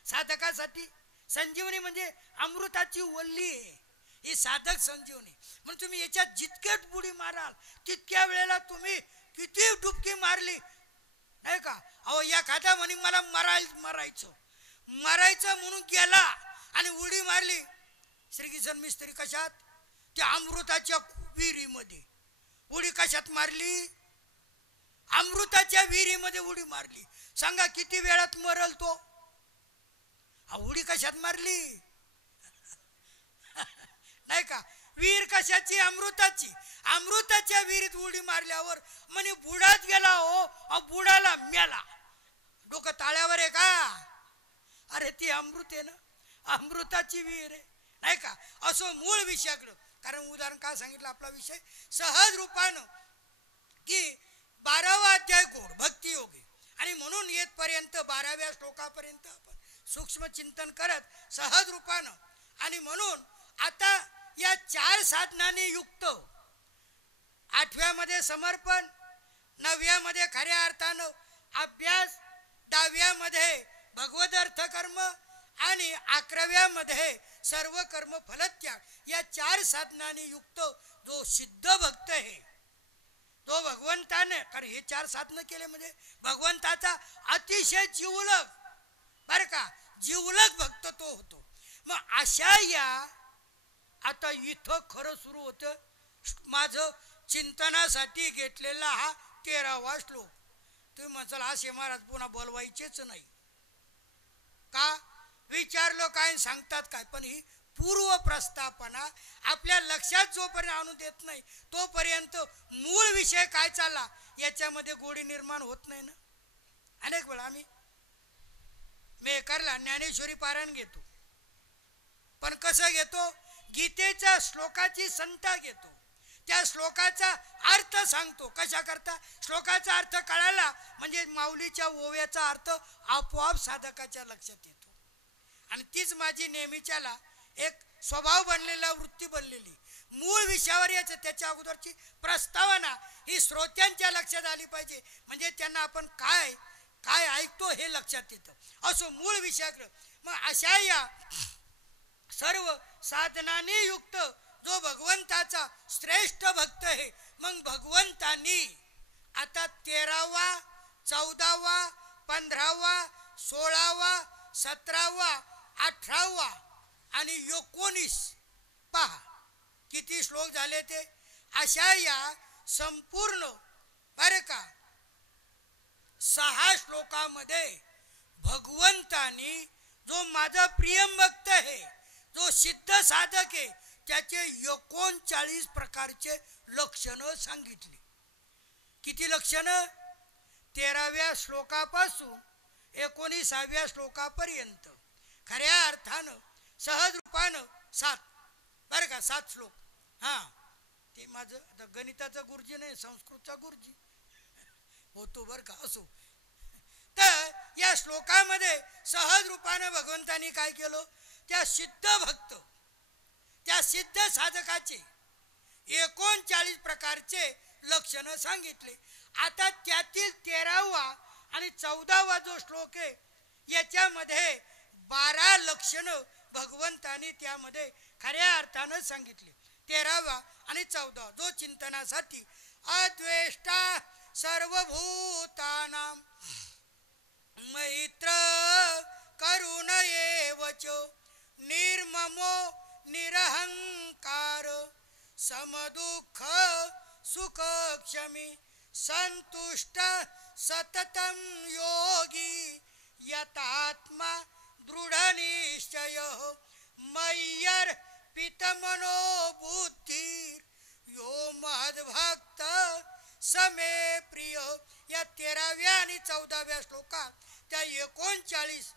साधकासाठी. संजीवनी म्हणजे अमृताची वल्ली आहे ही साधक संजीवनी. म्हणून तुम्ही याच्यात जितक्यात बुडी माराल तितक्या वेळेला तुम्ही किती डुबकी मारली नाही का. अहो या खात्या म्हणे मला मरायचं म्हणून गेला आणि उडी मारली. श्रीकिसन मिस्त्री कशात, त्या अमृताच्या विहिरीमध्ये. उडी कशात मारली, अमृताच्या विहिरीमध्ये उडी मारली. सांगा किती वेळात मरल तो. उडी कशात मारली नाही का. विहीर कशाची, अमृताची. अमृताच्या विहिरीत उडी मारल्यावर म्हणे बुडात गेला. हो बुडाला मेला. डोकं ताळ्यावर आहे का. अरे ती अमृत आहे ना, अमृताची विहीर आहे नाही का. असं मूळ विषयाकडं, कारण उदाहरण काय सांगितलं आपला विषय सहज रूपानं की 12वा अध्याय गोड भक्ती योगी. आणि म्हणून येतपर्यंत 12व्या श्लोकापर्यंत आपण सूक्ष्म चिंतन करत सहज रूपानं. आणि म्हणून आता या चार साधनांनी युक्त 8व्यामध्ये समर्पण, 9व्यामध्ये खऱ्या अर्थानं अभ्यास, 10व्यामध्ये भगवद अर्थ कर्म आणि 11व्यामध्ये सर्व कर्म फलत्याग, या चार साधनांनी युक्त जो सिद्ध भक्त आहे तो भगवंताने, कारण हे चार साधनं केले म्हणजे भगवंताचा अतिशय जिवलग बर का, जिवलग भक्त तो होतो. मग अशा या आता इथं खरं सुरू होतं माझं चिंतनासाठी घेतलेला हा 13वा श्लोक. तुम्ही म्हणाल असे महाराज पुन्हा बोलवायचेच नाही का, विचारलं काय सांगतात काय. पण ही पूर्व प्रस्तापना आपल्या लक्षात जोपर्यंत आणू देत नाही तोपर्यंत मूळ विषय काय चालला याच्यामध्ये गोडी निर्माण होत नाही ना. अनेक वेळा आम्ही मेहकरला ज्ञानेश्वरी पारायण घेतो, पण कसं घेतो, गीतेच्या श्लोकाची संता घेतो, त्या श्लोकाचा अर्थ सांगतो. कशा करता, श्लोकाचा अर्थ कळाला म्हणजे माऊलीच्या ओव्याचा अर्थ आपोआप साधकाच्या लक्षात येतो. आणि तीच माझी नेहमीच्याला एक स्वभाव बनलेला, वृत्ती बनलेली. मूळ विषयावर यायचं त्याच्या अगोदरची प्रस्तावना ही श्रोत्यांच्या लक्षात आली पाहिजे, म्हणजे त्यांना आपण काय काय ऐकतो हे लक्षात येतं. असो मूळ विषयाकडं. मग अशा या सर्व साधनांनी युक्त जो भगवंताचा श्रेष्ठ भक्त आहे, मग भगवंतानी आता 13वा 14वा 15वा 16वा 17वा 18वा आणि 19 पहा किती श्लोक झाले ते. अशा या संपूर्ण बरं का 6 श्लोकामध्ये भगवंतानी जो माझा प्रियम भक्त आहे, जो सिद्ध साधक आहे, त्याचे 39 प्रकारचे लक्षणं सांगितली. किती लक्षणं? 13व्या श्लोकापासून 19व्या श्लोकापर्यंत खऱ्या अर्थानं सहज रूपानं 7, बरं का, 7 श्लोक. हां, ते माझं आता गणिताचा गुरुजी नाही, संस्कृतचा गुरुजी होतो बरं का. असो, तर या श्लोकामध्ये सहज रूपानं भगवंतानी काय केलं, त्या सिद्ध भक्त, त्या सिद्ध साधकाचे 39 प्रकारचे लक्षणं सांगितले. आता त्यातील 13वा आणि 14वा जो श्लोक आहे, याच्यामध्ये 12 लक्षणं भगवंतानी त्यामध्ये खऱ्या अर्थानं सांगितले. 13वा आणि 14वा जो चिंतनासाठी अद्वेष्टा सर्वभूतानां मैत्र करुण एवच निर्ममो निरहंकार समदुःख सुख क्षमी संतुष्ट सततं योगी यतात्मा दृढ निश्चय मय्यर पितमनो बुद्धी यो महद्भक्त समे प्रिय. या 13व्या आणि 14व्या श्लोकात त्या 39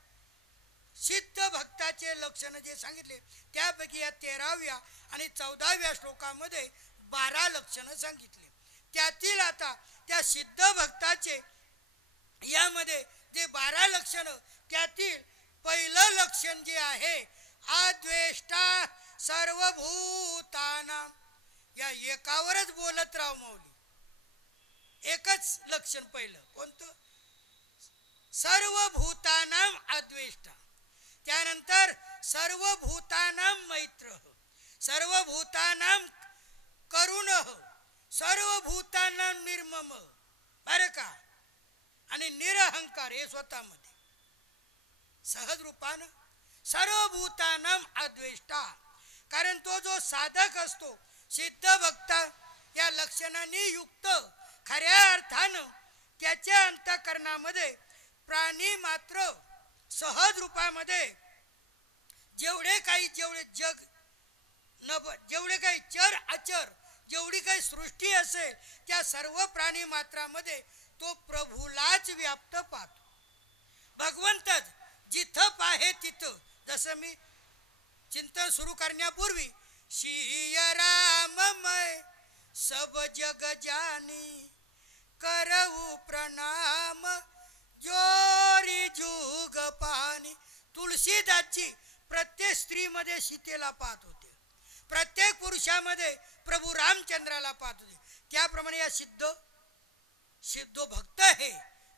सिद्ध भक्ताचे लक्षण जे सांगितले, त्यापैकी या 13व्या आणि 14व्या श्लोकामध्ये 12 लक्षणं सांगितले. त्यातील आता त्या सिद्ध भक्ताचे यामध्ये जे 12 लक्षणं, त्यातील पहिलं लक्षण जे आहे अद्वेष्टा सर्वभूतानां, या एकावरच बोलत राव माऊली. एकच लक्षण पहिलं कोणतं? सर्वभूतानां अद्वेष्टा. त्यानंतर सर्वभूतानां मैत्र, सर्वभूतानां करुण, सर्वभूतानां निर्मम, बरं का, आणि निरहंकार हे स्वतःमध्ये सहज रूपानं सर्वभूतानां अद्वेष्टा. कारण तो जो साधक असतो, सिद्ध भक्त, या लक्षणांनी युक्त खऱ्या अर्थानं त्याच्या अंतःकरणामध्ये प्राणी मात्र सहज रूपामध्ये जेवढे काही जग जेवढे काही चर अचर, जेवढी काही सृष्टी असेल, त्या सर्व प्राणी मात्रामध्ये तो प्रभूलाच व्याप्त पाहतो. भगवंतच जिथं पाहे तिथं, जसं मी चिंतन सुरू करण्यापूर्वी शिय राममय सब जग जानी करऊ प्रणाम जोरी जुग पानी. तुळशीदासजी प्रत्येक स्त्रीमध्ये सीतेला पाहत होते, प्रत्येक पुरुषामध्ये प्रभू रामचंद्राला पाहत होते. त्याप्रमाणे या सिद्ध भक्त आहे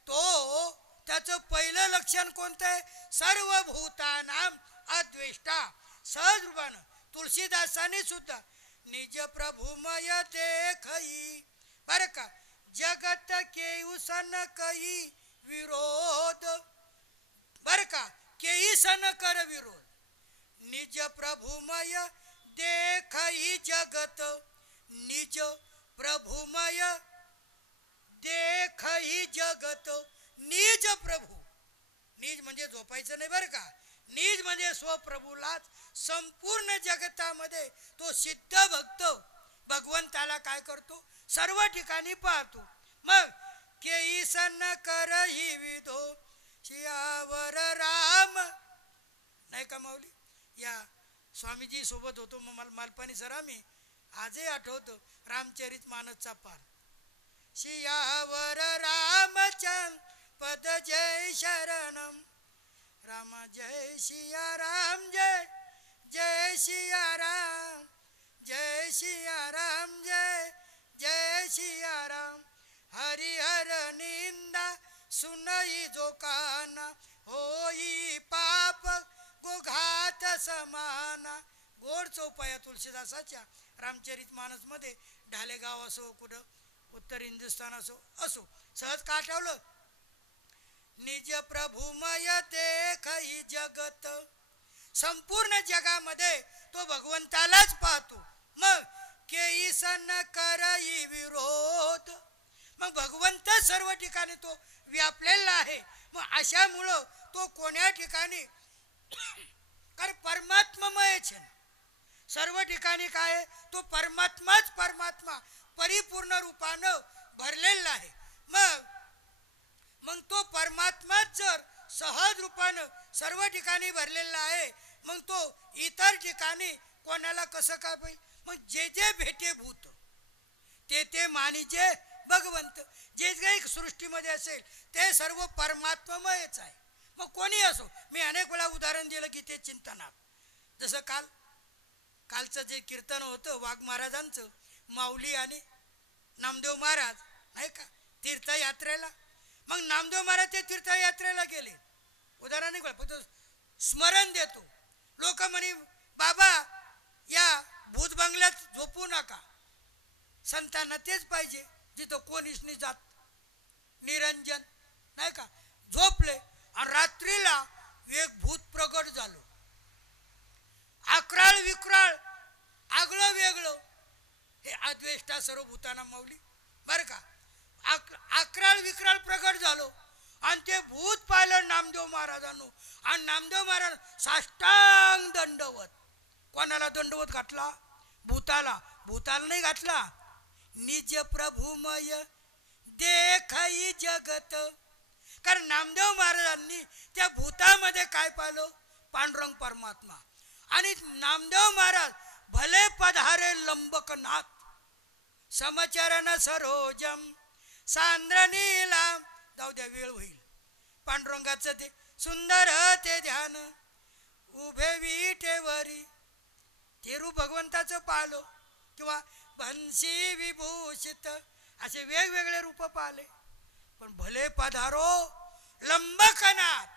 तो, त्याचं पहिलं लक्षण कोणतं आहे? सर्वभूतानां अद्वेष्टा. सहज रूपानं तुळशीदासाने सुद्धा निज प्रभुमय देखई, बरं का, जगत केऊ सन कई विरोध, बरं का, केही सन कर विरोध. निज प्रभुमय देखई जगत, निज प्रभुमय देखई जगत. निज प्रभू, निज म्हणजे झोपायचं नाही बरं का, निज म्हणजे स्वप्रभूलाच संपूर्ण जगतामध्ये तो सिद्ध भक्त भगवंताला काय करतो? सर्व ठिकाणी पाहतो. मग केई सन कर ही विधो शियावर राम, नाही का माऊली? या स्वामीजी सोबत होतो मालपाणी सर, आम्ही आजही आठवतो रामचरित मानसचा पाठ. शियावर रामचंद पद जय शरणम, राम जय सिया राम, जय जय सिया राम, जय सिया राम, जय जय सिया राम. हरिहर निंदा सुनई जो काना, होई पाप गोघात समाना. गोड चौपाया तुळशीदासाच्या रामचरित मानस मध्ये ढालेगाव असो, कुठं उत्तर हिंदुस्थान असो सहज का आठवलं? निज प्रभुमय देखई जगत. संपूर्ण जगामध्ये तो भगवंतालाच पाहतो. मग केई सन करई विरोध, मग भगवंत सर्व ठिकाणी तो व्यापलेला आहे. मग अशामुळं तो कोण्या ठिकाणी कारण परमात्ममय आहे ना. सर्व ठिकाणी काय आहे, तो परमात्माच परमात्मा परिपूर्ण रूपानं भरलेला आहे. मग मग तो परमात्माच जर सहज रूपानं सर्व ठिकाणी भरलेला आहे, मग तो इतर ठिकाणी कोणाला कसं काय पाहिजे. मग जे जे भेटे भूत ते ते मानिजे भगवंत. जे काही सृष्टीमध्ये असेल ते सर्व परमात्ममयच आहे. मग कोणी असो, मी अनेक वेळा उदाहरण दिलं की ते चिंतनात. जसं कालचं जे कीर्तन होतं वाघ महाराजांचं, माऊली आणि नामदेव महाराज नाही का तीर्थयात्रेला. मग नामदेव महाराज ते तीर्थयात्रेला गेले. उदाहरण नाही, फक्त स्मरण देतो. लोक म्हणे बाबा या भूत बंगल्यात झोपू नका, संतांना तेच पाहिजे जिथं कोणीच नाही जात, निरंजन नाही का. झोपले आणि रात्रीला एक भूत प्रगट झालं, अकराळ विक्राळ आगळं वेगळं. हे अद्वेष्टा सर्व भूताना माऊली बरं का. अकराळ विक्राळ प्रगट झालो आणि ते भूत पाहिलं नामदेव महाराजांनो. आणि नामदेव महाराज साष्टांग दंडवत. कोणाला दंडवत घातला? भूताला. भूताला नाही घातला. निज प्रभुमय देखई जगत. कारण नामदेव महाराजांनी त्या भूतामध्ये काय पाहिलं? पांडुरंग परमात्मा. आणि नामदेव महाराज भले पधारे लंबकनाथ, समचरण सरोजम सांद्र नीला. जाऊ द्या, वेळ होईल. पांडुरंगाचं ते सुंदर ते ध्यान उभे विटेवरी, ते रूप भगवंताचं पाहलो. किंवा बंशी विभूषित असे वेगवेगळे रूप पाहिले. पण भले पधारो लंबकनाथ,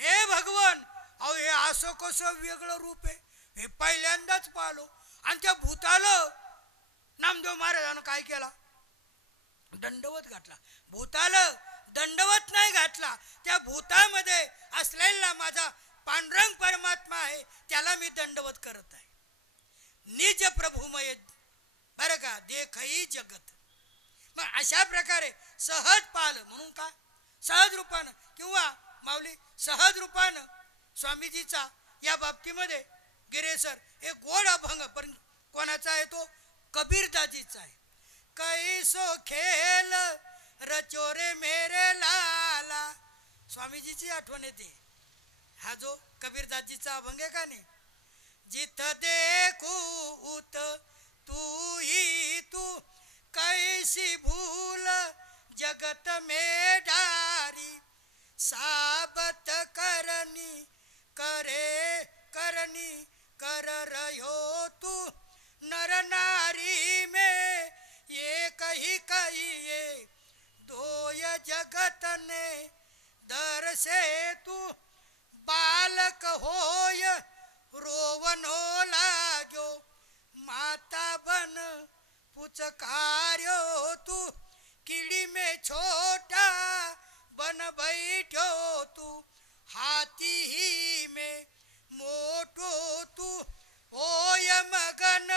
हे भगवन, अहो हे असं कसं वेगळं रूप आहे, हे पहिल्यांदाच पाहिलो. आणि त्या भूताला नामदेव महाराजानं काय केला? दंडवत घातला. भूताला दंडवत नाही घातला, त्या भूतामध्ये असलेला माझा पांडुरंग परमात्मा आहे त्याला मी दंडवत करत आहे. निज प्रभुमय बरं का देखई जगत. मग अशा प्रकारे सहज पाहिलं म्हणून का सहज रूपानं किंवा माऊली सहज रूपानं स्वामीजीचा या बाबतीमध्ये गिरेसर हे गोड अभंग. पण कोणाचा आहे तो? कबीरदाजीचा आहे. कैसो खेल रचोरे मेरे लाला, स्वामीजीची आठवण येते. हा जो कबीरदाजीचा अभंग आहे का नाही, जिथ देखू उत तू ही तू, कैसी भूल जगत में डारी, साबत करनी करे करनी कर रहो तू, नर नारी में ये कही कही ये दोय जगत ने दर से तू, बालक होय रोवनो लाग्यो, माता बन पुचकार्यो तू, कीड़ी में छोटा बन बैठो तू, हाथी ही में मोटो तू, होय मगन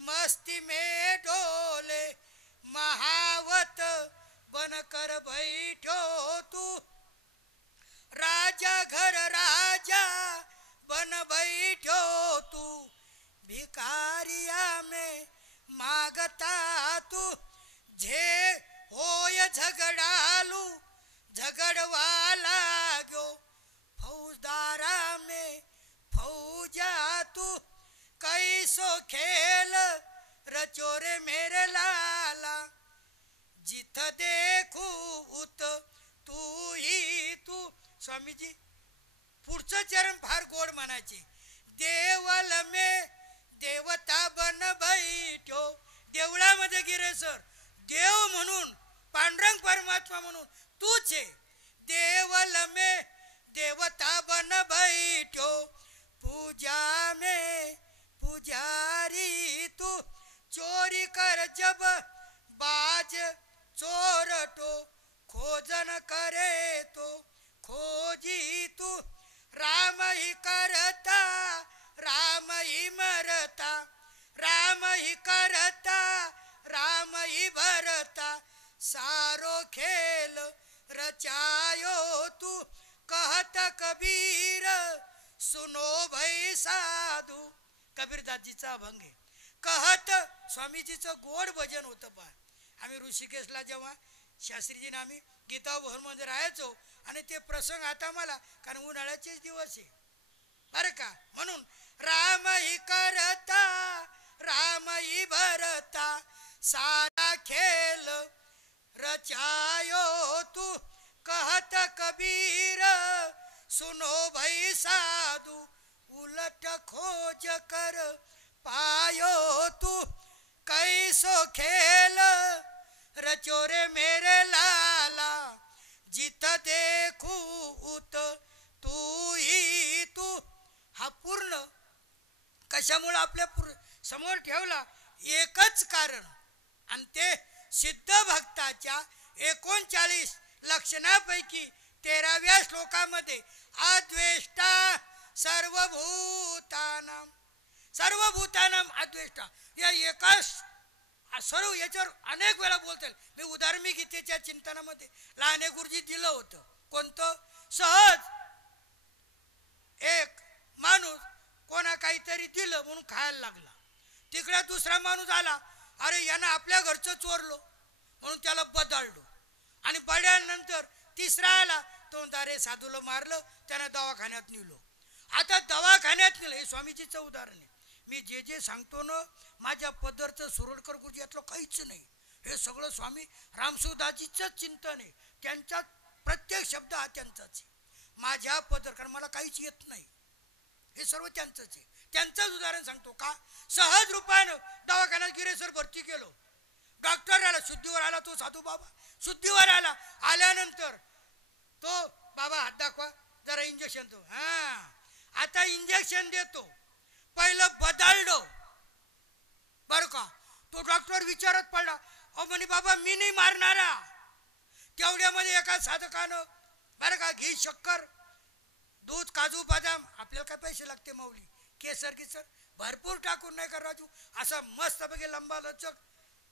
मस्ती में डोले, महावत बन कर बैठो तू, राजा घर राजा बन बैठो तू, भिकारिया में मागता तू, झे होय झगड़ालू झगड़वा लाग्यो, फौजदारा में फौजा तू, कैसो खेल रचोरे मेरे लाला, जिथ देखू उत तू ही तू. स्वामीजी पुढचं चरण फार गोड म्हणायचे. देवल में देवता बन बैठो. देवळामध्ये गिरेसर देव म्हणून पांडुरंग परमात्मा म्हणून तूच आहे. देवल में देवता बन बैठो, पूजा में पुजारी तू, चोरी कर जब बाज चोरटो, खोजन करे तो खोजी तू, राम ही करता राम ही मरता, राम ही करता राम ही भरता, सा सुनो भई साधू. कबीरदासजीचा अभंग आहे. कहत स्वामीजीचं गोड भजन होतं. पहा, आम्ही ऋषिकेशला जेव्हा शास्त्रीजीने आम्ही गीता भवनमध्ये राहायचो आणि ते प्रसंग आता मला, कारण उन्हाळ्याचेच दिवस आहे बरं का, म्हणून राम ही करता राम ही भरता सारा खेल रचायो तू. कहत कबीर सुनो भई साधू उलट खोज कर पायो तू. कैसो खेल रचोरे मेरे लाला जित देखू उत तू ही तू. हा पूर्ण कशामुळे आपल्या समोर ठेवला, एकच कारण, आणि ते सिद्ध भक्ताच्या 39 लक्षणापैकी 13व्या श्लोकामध्ये अद्वेष्टा सर्वभूतानाम. सर्वभूतानाम अद्वेष्टा या एकाच सर्व याच्यावर अनेक वेळा बोलता येईल. मी उदाहरण मी गीतेच्या चिंतनामध्ये लहाने गुरुजी दिलं होतं. कोणतं? सहज एक माणूस कोणा काहीतरी दिलं म्हणून खायला लागला. तिकडे दुसरा माणूस आला, अरे यानं आपल्या घरचं चोरलो म्हणून त्याला बदललो. आणि बड्यानंतर तिसरा आला, तो अरे साधूला मारलं, त्यानं दवाखान्यात नेलो. आता दवाखान्यात नेलं, हे स्वामीजीचं उदाहरण आहे. मी जे जे सांगतो ना, माझ्या पदरचं सुरडकर गुरुजी यातलं काहीच नाही. हे सगळं स्वामी रामसुदाजीचंच चिंतन आहे. त्यांचा प्रत्येक शब्द हा त्यांचाच आहे. माझ्या पदर, कारण मला काहीच येत नाही, हे सर्व त्यांचंच आहे. त्यांचंच उदाहरण सांगतो. का सहज रूपानं दवाखान्यात गिरेसर भरती केलो. डॉक्टर आला, शुद्धीवर आला, तो साधू बाबा शुद्धीवर आला. आल्यानंतर तो बाबा हात दाखवा जरा, इंजेक्शन तो. हा आता इंजेक्शन देतो. पहिलं बदललो बरं का. तो डॉक्टर विचारत पडला, अहो म्हणे बाबा मी नाही मारणारा. तेवढ्यामध्ये एका साधकानं बरं का घी शक्कर दूध काजू बदाम, आपल्याला काय पैसे लागते माऊली, केसर गिसर भरपूर टाकून नाही का राजू, असा मस्त पैकी लंबा लचक.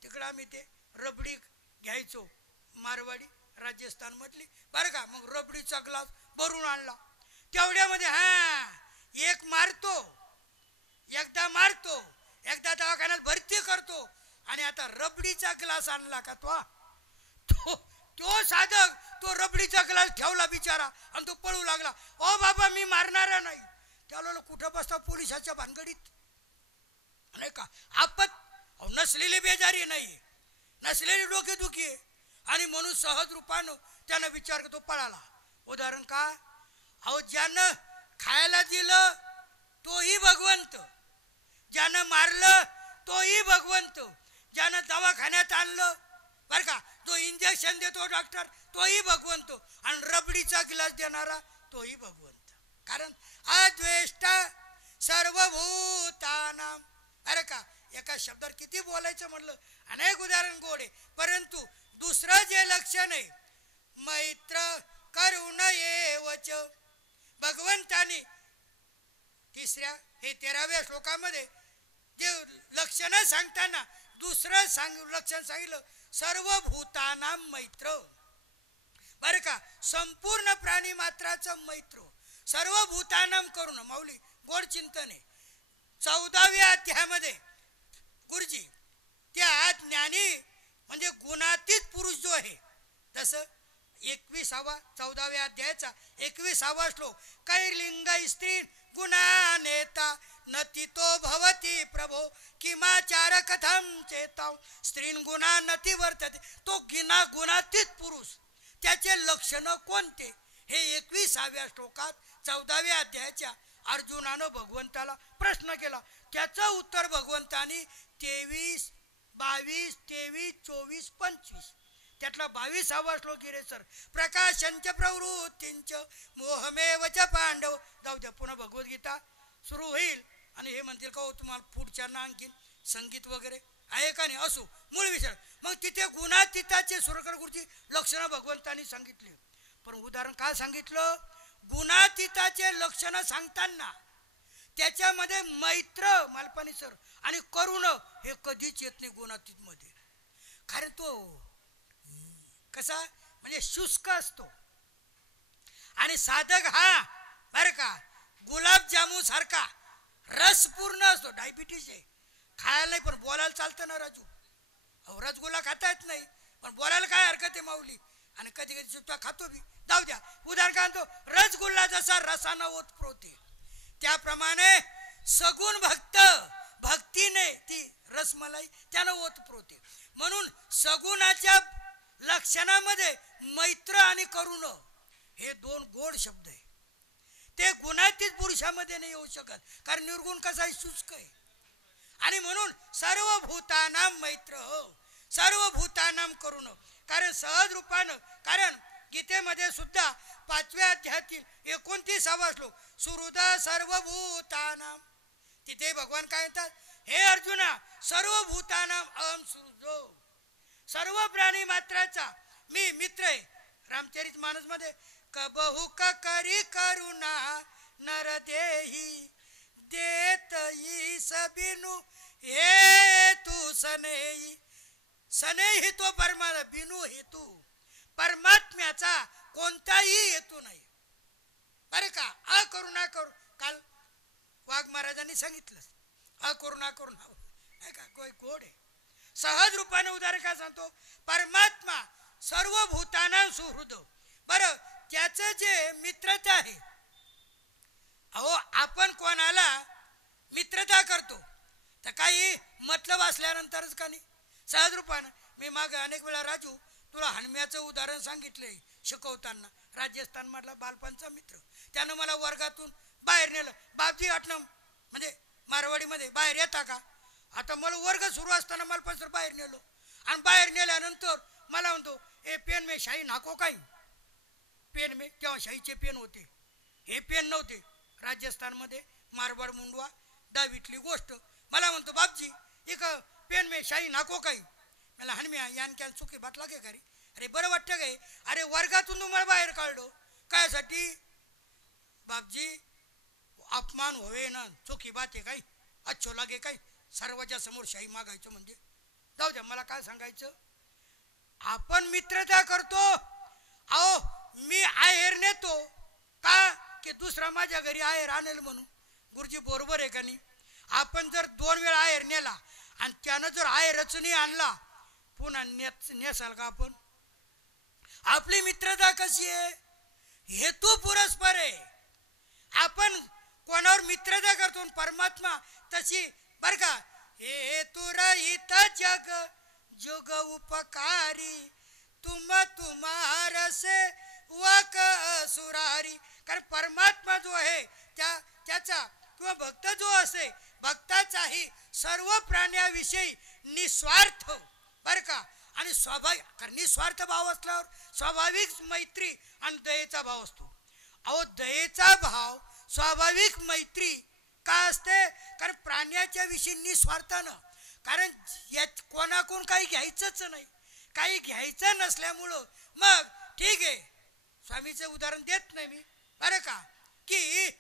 तिकडं आम्ही ते रबडी घ्यायचो, मारवाडी राजस्थान मधली बरं का. मग रबडीचा ग्लास भरून आणला. तेवढ्यामध्ये एक मारतो, एकदा मारतो, एकदा दवाखान्यात भरती करतो, आणि आता रबडीचा ग्लास आणला का तो साधक तो रबडीचा ग्लास ठेवला बिचारा आणि तो पळू लागला. ओ बाबा मी मारणारा नाही. त्याला कुठं बसता पोलिसाच्या भानगडीत नाही का. आपत नसलेली बेजारी नाही, नसलेली डोकेदुखी आहे, आणि म्हणून सहज रूपानं त्यानं विचार करतो पळाला. उदाहरण का, अहो ज्यानं खायला दिलं तोही भगवंत, ज्यानं मारलं तोही भगवंत, ज्यानं दवाखान्यात आणलं बरं का, जो इंजेक्शन देतो डॉक्टर तोही भगवंत, आणि रबडीचा गिलास देणारा तोही भगवंत. कारण अद्वेष्टा सर्वभूतानाम. अरे का, एका शब्दावर किती बोलायचं म्हणलं, अनेक उदाहरण गोडे. परंतु दुसरं जे लक्षण आहे, मैत्र करुण येवच. भगवंताने तिसऱ्या हे 13व्या श्लोकामध्ये जे लक्षणं सांगताना दुसरं लक्षण सांगितलं, सर्वभूतानाम मैत्र. बरं का, संपूर्ण प्राणी मात्राचं मैत्र, सर्वभूतानाम करून माऊली गोड चिंतन आहे. 14व्या अध्यायामध्ये गुरुजी त्या ज्ञानी म्हणजे गुणातीत पुरुष जो आहे, जसं 14व्या अध्यायाचा 21वा श्लोक, कैर्लिंग स्त्री गुणा नेता नतितो भवती प्रभो किमाचार कथम चेताव स्त्रीन गुणा नती वर्तते. तो गुणातीत पुरुष, त्याचे लक्षण कोणते, हे 21व्या श्लोकात 14व्या अध्यायाच्या अर्जुनानं भगवंताला प्रश्न केला. त्याचं उत्तर भगवंतानी 23, 22, 23, 24, 25 त्यातला 22वा श्लोक गिरे सर, प्रकाशंच प्रवृत्तींच मोहमेव च पांडव. जाऊ द्या, पुन्हा भगवद्गीता सुरू होईल आणि हे म्हणतील का हो तुम्हाला पुढच्यांना आणखीन संगीत वगैरे आहे का नाही. असो, मूळ विषय. मग तिथे गुणातीताचे सुरकर गुरुजी लक्षणं भगवंतांनी सांगितली. पण उदाहरण काय सांगितलं, गुणातीताचे लक्षणं सांगताना त्याच्यामध्ये मैत्र मालपानी सर आणि करुण हे कधीच येत नाही गुणातीत मध्ये. कारण तो कसा म्हणजे शुष्क असतो, आणि साधक हा बरं का गुलाबजामू सारखा रस पूर्ण असतो. डायबिटीस आहे, खायला नाही पण बोलायला चालतं ना राजू. अहो रसगुल्ला खाता येत नाही पण बोलायला काय हरकत आहे माऊली. आणि कधी कधी सुद्धा खातो बी. जाऊ द्या, उदाहरण काय म्हणतो, रसगुल्ला जसा रसानं ओतप्रोते त्याप्रमाणे सगुण भक्त भक्तीने ती रसमलाई त्यानं ओतप्रोते. म्हणून सगुणाच्या लक्षणामध्ये मैत्र आणि करुण हे दोन गोड शब्द आहे. ते गुणातीत पुरुषामध्ये नाही येऊ शकत, कारण निर्गुण कसा आहे, शुष्क आहे. आणि म्हणून सर्व भूतानां मैत्र हो, सर्व भूतानां करुण. कारण सहज रूपानं, कारण गीतेमध्ये सुद्धा 5व्या अध्यायातील 29वा श्लोक, सुहृद सर्व भूतानां, तिथे भगवान काय म्हणतात, हे अर्जुना सर्व भूतानां अहं सुहृदो, सर्व प्राणी मात्राचा मी मित्र आहे. रामचरित मानस मध्ये कबहू करी करुणा नर देही देत बिनु हेतु सनेही. सनेही तो परमात्मा, बिनु हेतू परमात्म्याचा कोणताही हेतू नाही बरे का. अकरुणा करू, काल वाघ महाराजांनी सांगितलं, अकरुणा करून नाही का, कोई गोड आहे. सहज रूपाने उदाहरण काय सांगतो, परमात्मा सर्व भूतानां सुहृद. बरं, त्याचं जे मित्रता आहे, अहो आपण कोणाला मित्रता करतो तर काही मतलब असल्यानंतरच का नाही. सहज रूपानं मी मागे अनेक वेळा राजू तुला हणम्याचं उदाहरण सांगितलंय शिकवताना. राजस्थान मधला बालपणचा मित्र, त्यानं मला वर्गातून बाहेर नेलं. बापजी आठणं म्हणजे मारवाडीमध्ये बाहेर येता का. आता मला वर्ग सुरू असताना मला पण बाहेर नेलो, आणि बाहेर नेल्यानंतर मला म्हणतो, ए पेन में शाही नाको काही पेन में, तेव्हा शाहीचे पेन होते, हे पेन नव्हते. राजस्थानमध्ये मारवाड मुंडवा 10वीतली गोष्ट. मला म्हणतो, बापजी एक पेन में शाही नाको काही. मला हणम्या यान क्या चुकी बात लागे का रे. अरे बरं वाटतं काय, अरे वर्गातून तुम्हाला बाहेर काढलो कायसाठी. बापजी अपमान होवे ना, चुकी बात आहे काही, अच्छो लागे काही, सर्वांच्या समोर शाही मागायचं म्हणजे. जाऊ द्या, मला काय सांगायचं, आपण मित्रता करतो. अहो मी आहेर नेतो का, की दुसरा माझ्या घरी आहेर आणेल म्हणून. गुरुजी बरोबर आहे का नाही. आपण जर 2 वेळा आहेर नेला आणि त्यानं जर आहेरच नाही आणला, पुन्हा नेसाल का आपण. आपली मित्रता कशी आहे, हेतू पुरस्पर आहे. आपण कोणावर मित्रता करतो, परमात्मा तशी बर का. हेतु रहित जग जोग उपकारी तुम तुम्हार से वक सुरारी. कारण परमात्मा जो आहे त्याचा किंवा भक्त जो असे, भक्ताचाही सर्व प्राण्याविषयी निस्वार्थ बर का, आणि स्वाभाविक, कारण निस्वार्थ भाव असल्यावर स्वाभाविक मैत्री आणि दयेचा भाव असतो. अहो दयेचा भाव, स्वाभाविक मैत्री का असते, कारण प्राण्याच्या विषयी निस्वार्थानं. कारण यात कोणाकडून काही घ्यायचंच नाही, काही घ्यायचं नसल्यामुळं मग ठीक आहे. स्वामीचं उदाहरण देत नाही मी बरं का, की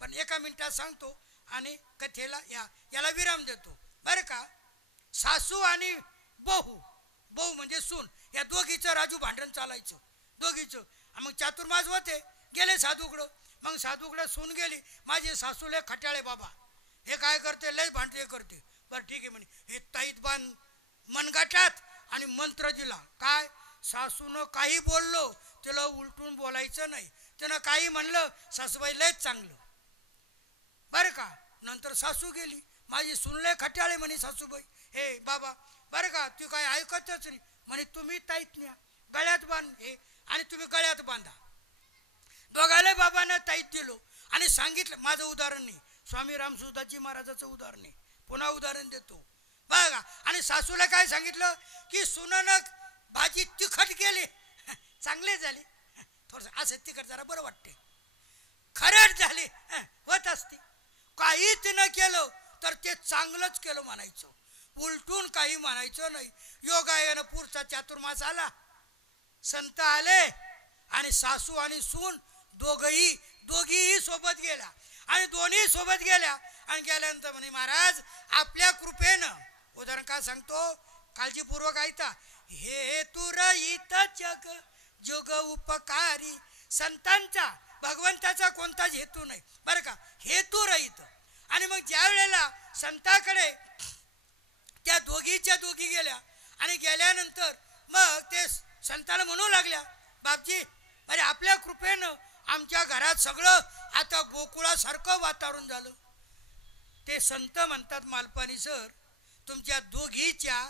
पण एका मिनिटात सांगतो आणि कथेला याला विराम देतो बरं का. सासू आणि बहू, बहू म्हणजे सून, या दोघीचं राजू भांडण चालायचं दोघीचं. मग चातुर्मास होते, गेले साधूकडं. मग साधूकडे सून गेली, माझे सासूले खट्याळे बाबा, हे काय करते, लय भांडते करते. बरं ठीक आहे म्हणे, हे ताईत बांध मनगाटात आणि मंत्र दिला. काय, सासूनं काही बोललो तिला उलटून बोलायचं नाही. त्यानं काही म्हणलं, सासूबाई लयच चांगलं बरं का. नंतर सासू गेली, माझी सून लय खट्याळे म्हणे सासूबाई, हे बाबा बरं का, तू काय ऐकतच नाही म्हणे. तुम्ही ताईत न्या, गळ्यात बांध हे, आणि तुम्ही गळ्यात बांधा. दोघाले बाबांना ताईत दिलो आणि सांगितलं. माझं उदाहरण नाही, स्वामी रामसुदाजी महाराजाचं उदाहरण नाही, पुन्हा उदाहरण देतो बघा. आणि सासूला काय सांगितलं, की सुनानं भाजी तिखट केली, चांगले झाले, थोडस असं तिखट जरा बरं वाटते, खरंच झाले होत असते. काहीच न केलं तर ते चांगलंच केलं म्हणायचं, उलटून काही म्हणायचं नाही. योगायोगानं पुढचा चातुर्मास आला, संत आले आणि सासू आणि सून दोघीही सोबत गेल्या. आणि दोन्ही सोबत गेल्या आणि गेल्यानंतर म्हणे, महाराज आपल्या कृपेनं, उदाहरण काय सांगतो काळजीपूर्वक ऐका, हे तू रहित जग जोग उपकारी. संतांचा भगवंताचा कोणताच हेतू नाही बरं का, हेतू रहित. आणि मग ज्या वेळेला संताकडे त्या दोघीच्या दोघी गेल्या आणि गेल्यानंतर मग ते संताला म्हणू लागल्या, बापजी अरे आपल्या कृपेनं आमच्या घरात सगळं आता गोकुळासारखं वातावरण झालं. ते संत म्हणतात, मालपानी सर तुमच्या दोघीच्या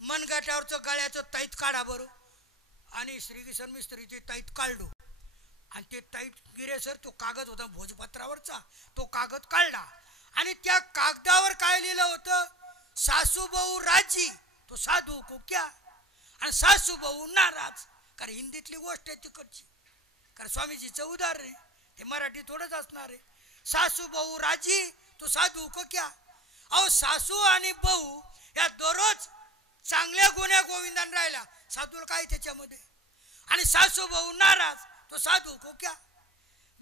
मनगटावरचं गळ्याचं तैत काढा बरं. आणि श्रीकिशन मिस्त्रीचे तैत काढलो आणि ते तैत गिरे सर, तो कागद होता भोजपत्रावरचा, तो कागद काढला आणि त्या कागदावर काय लिहिलं होतं, सासूभाऊ राजी तो साधू को क्या, आणि सासूभाऊ नाराज. कारण हिंदीतली गोष्ट आहे तिकडची, कारण स्वामीजीचं उदाहरण आहे, हे मराठी थोडंच असणार आहे. सासूभाऊ राजी तो साधू को क्या. अहो सासू आणि भाऊ या दररोज चांगल्या गुन्ह्या गोविंदान राहिला, साधूला काय त्याच्यामध्ये. आणि सासू भाऊ नाराज तो साधू को क्या.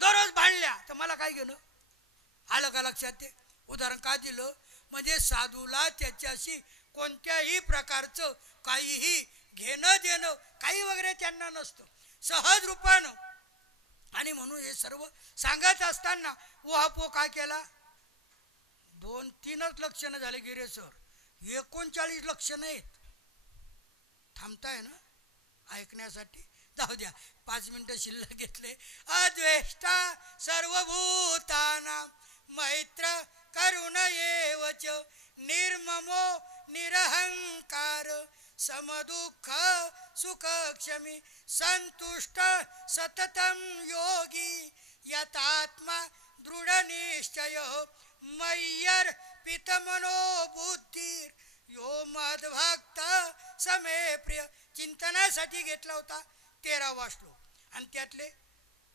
दररोज भांडल्या तर मला काय घेणं. आलं का लक्षात. ते उदाहरण का दिलं म्हणजे साधूला त्याच्याशी कोणत्याही प्रकारचं काहीही घेणं देणं काही वगैरे त्यांना नसतं, सहज रूपानं. आणि म्हणून हे सर्व सांगत असताना उहापो काय केला, 2-3च लक्षणं झाले गिरे सर, 39 लक्षणं आहेत. थांबताय ना ऐकण्यासाठी, जाऊ द्या 5 मिनिटं शिल्लक घेतले. अद्वेष्टा सर्वभूतानां मैत्र करुण एवच निर्ममो निरहंकार समदुःख सुख क्षमी संतुष्ट सततं योगी यतात्मा दृढ निश्चय मय्यर पितमनो बुद्धीर यो मद्भक्त समे प्रिय. चिंतनासाठी घेतला होता 13वा श्लोक. आणि त्यातले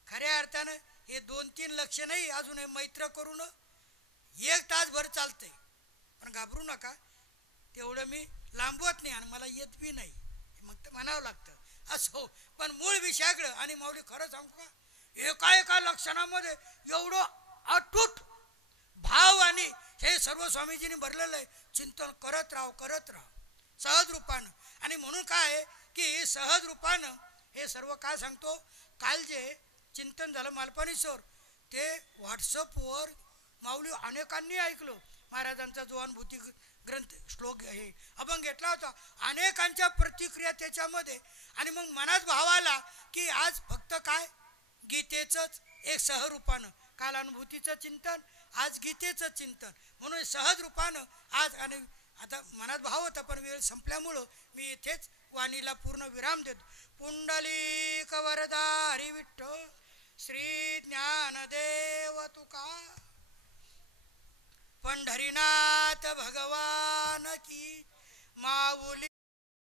खऱ्या अर्थानं हे 2-3 लक्षणही अजून हे मैत्र करून 1 तासभर चालतंय. पण घाबरू नका, तेवढं मी लांबवत नाही आणि मला येत बी नाही, मग तर म्हणावं लागतं असो. पण मूळ विषयाकडं, आणि माऊली खरं सांगू का, एका लक्षणामध्ये एवढं अटूट भाव आणि हे सर्व स्वामीजींनी भरलेलं आहे. चिंतन करत राहा सहज रूपानं. आणि म्हणून काय आहे की सहज रूपानं हे सर्व काय सांगतो. काल जे चिंतन झालं मालपानी सर, ते व्हॉट्सअपवर माऊली अनेकांनी ऐकलं. महाराजांचा जो अनुभूती ग्रंथ श्लोक हे अभंग घेतला होता, अनेकांच्या प्रतिक्रिया त्याच्यामध्ये. आणि मग मनात भाव आला की आज फक्त काय गीतेचंच एक सहरूपानं, काल अनुभूतीचं चिंतन, आज गीतेचं चिंतन, म्हणून सहज रूपानं आज. आणि आता मनात भाव होता पण वेळ संपल्यामुळं मी इथेच वाणीला पूर्ण विराम देतो. पुंडलिक वरदा हरी विठ्ठल श्री ज्ञानदेव तुका पंढरीनाथ भगवान की माऊली.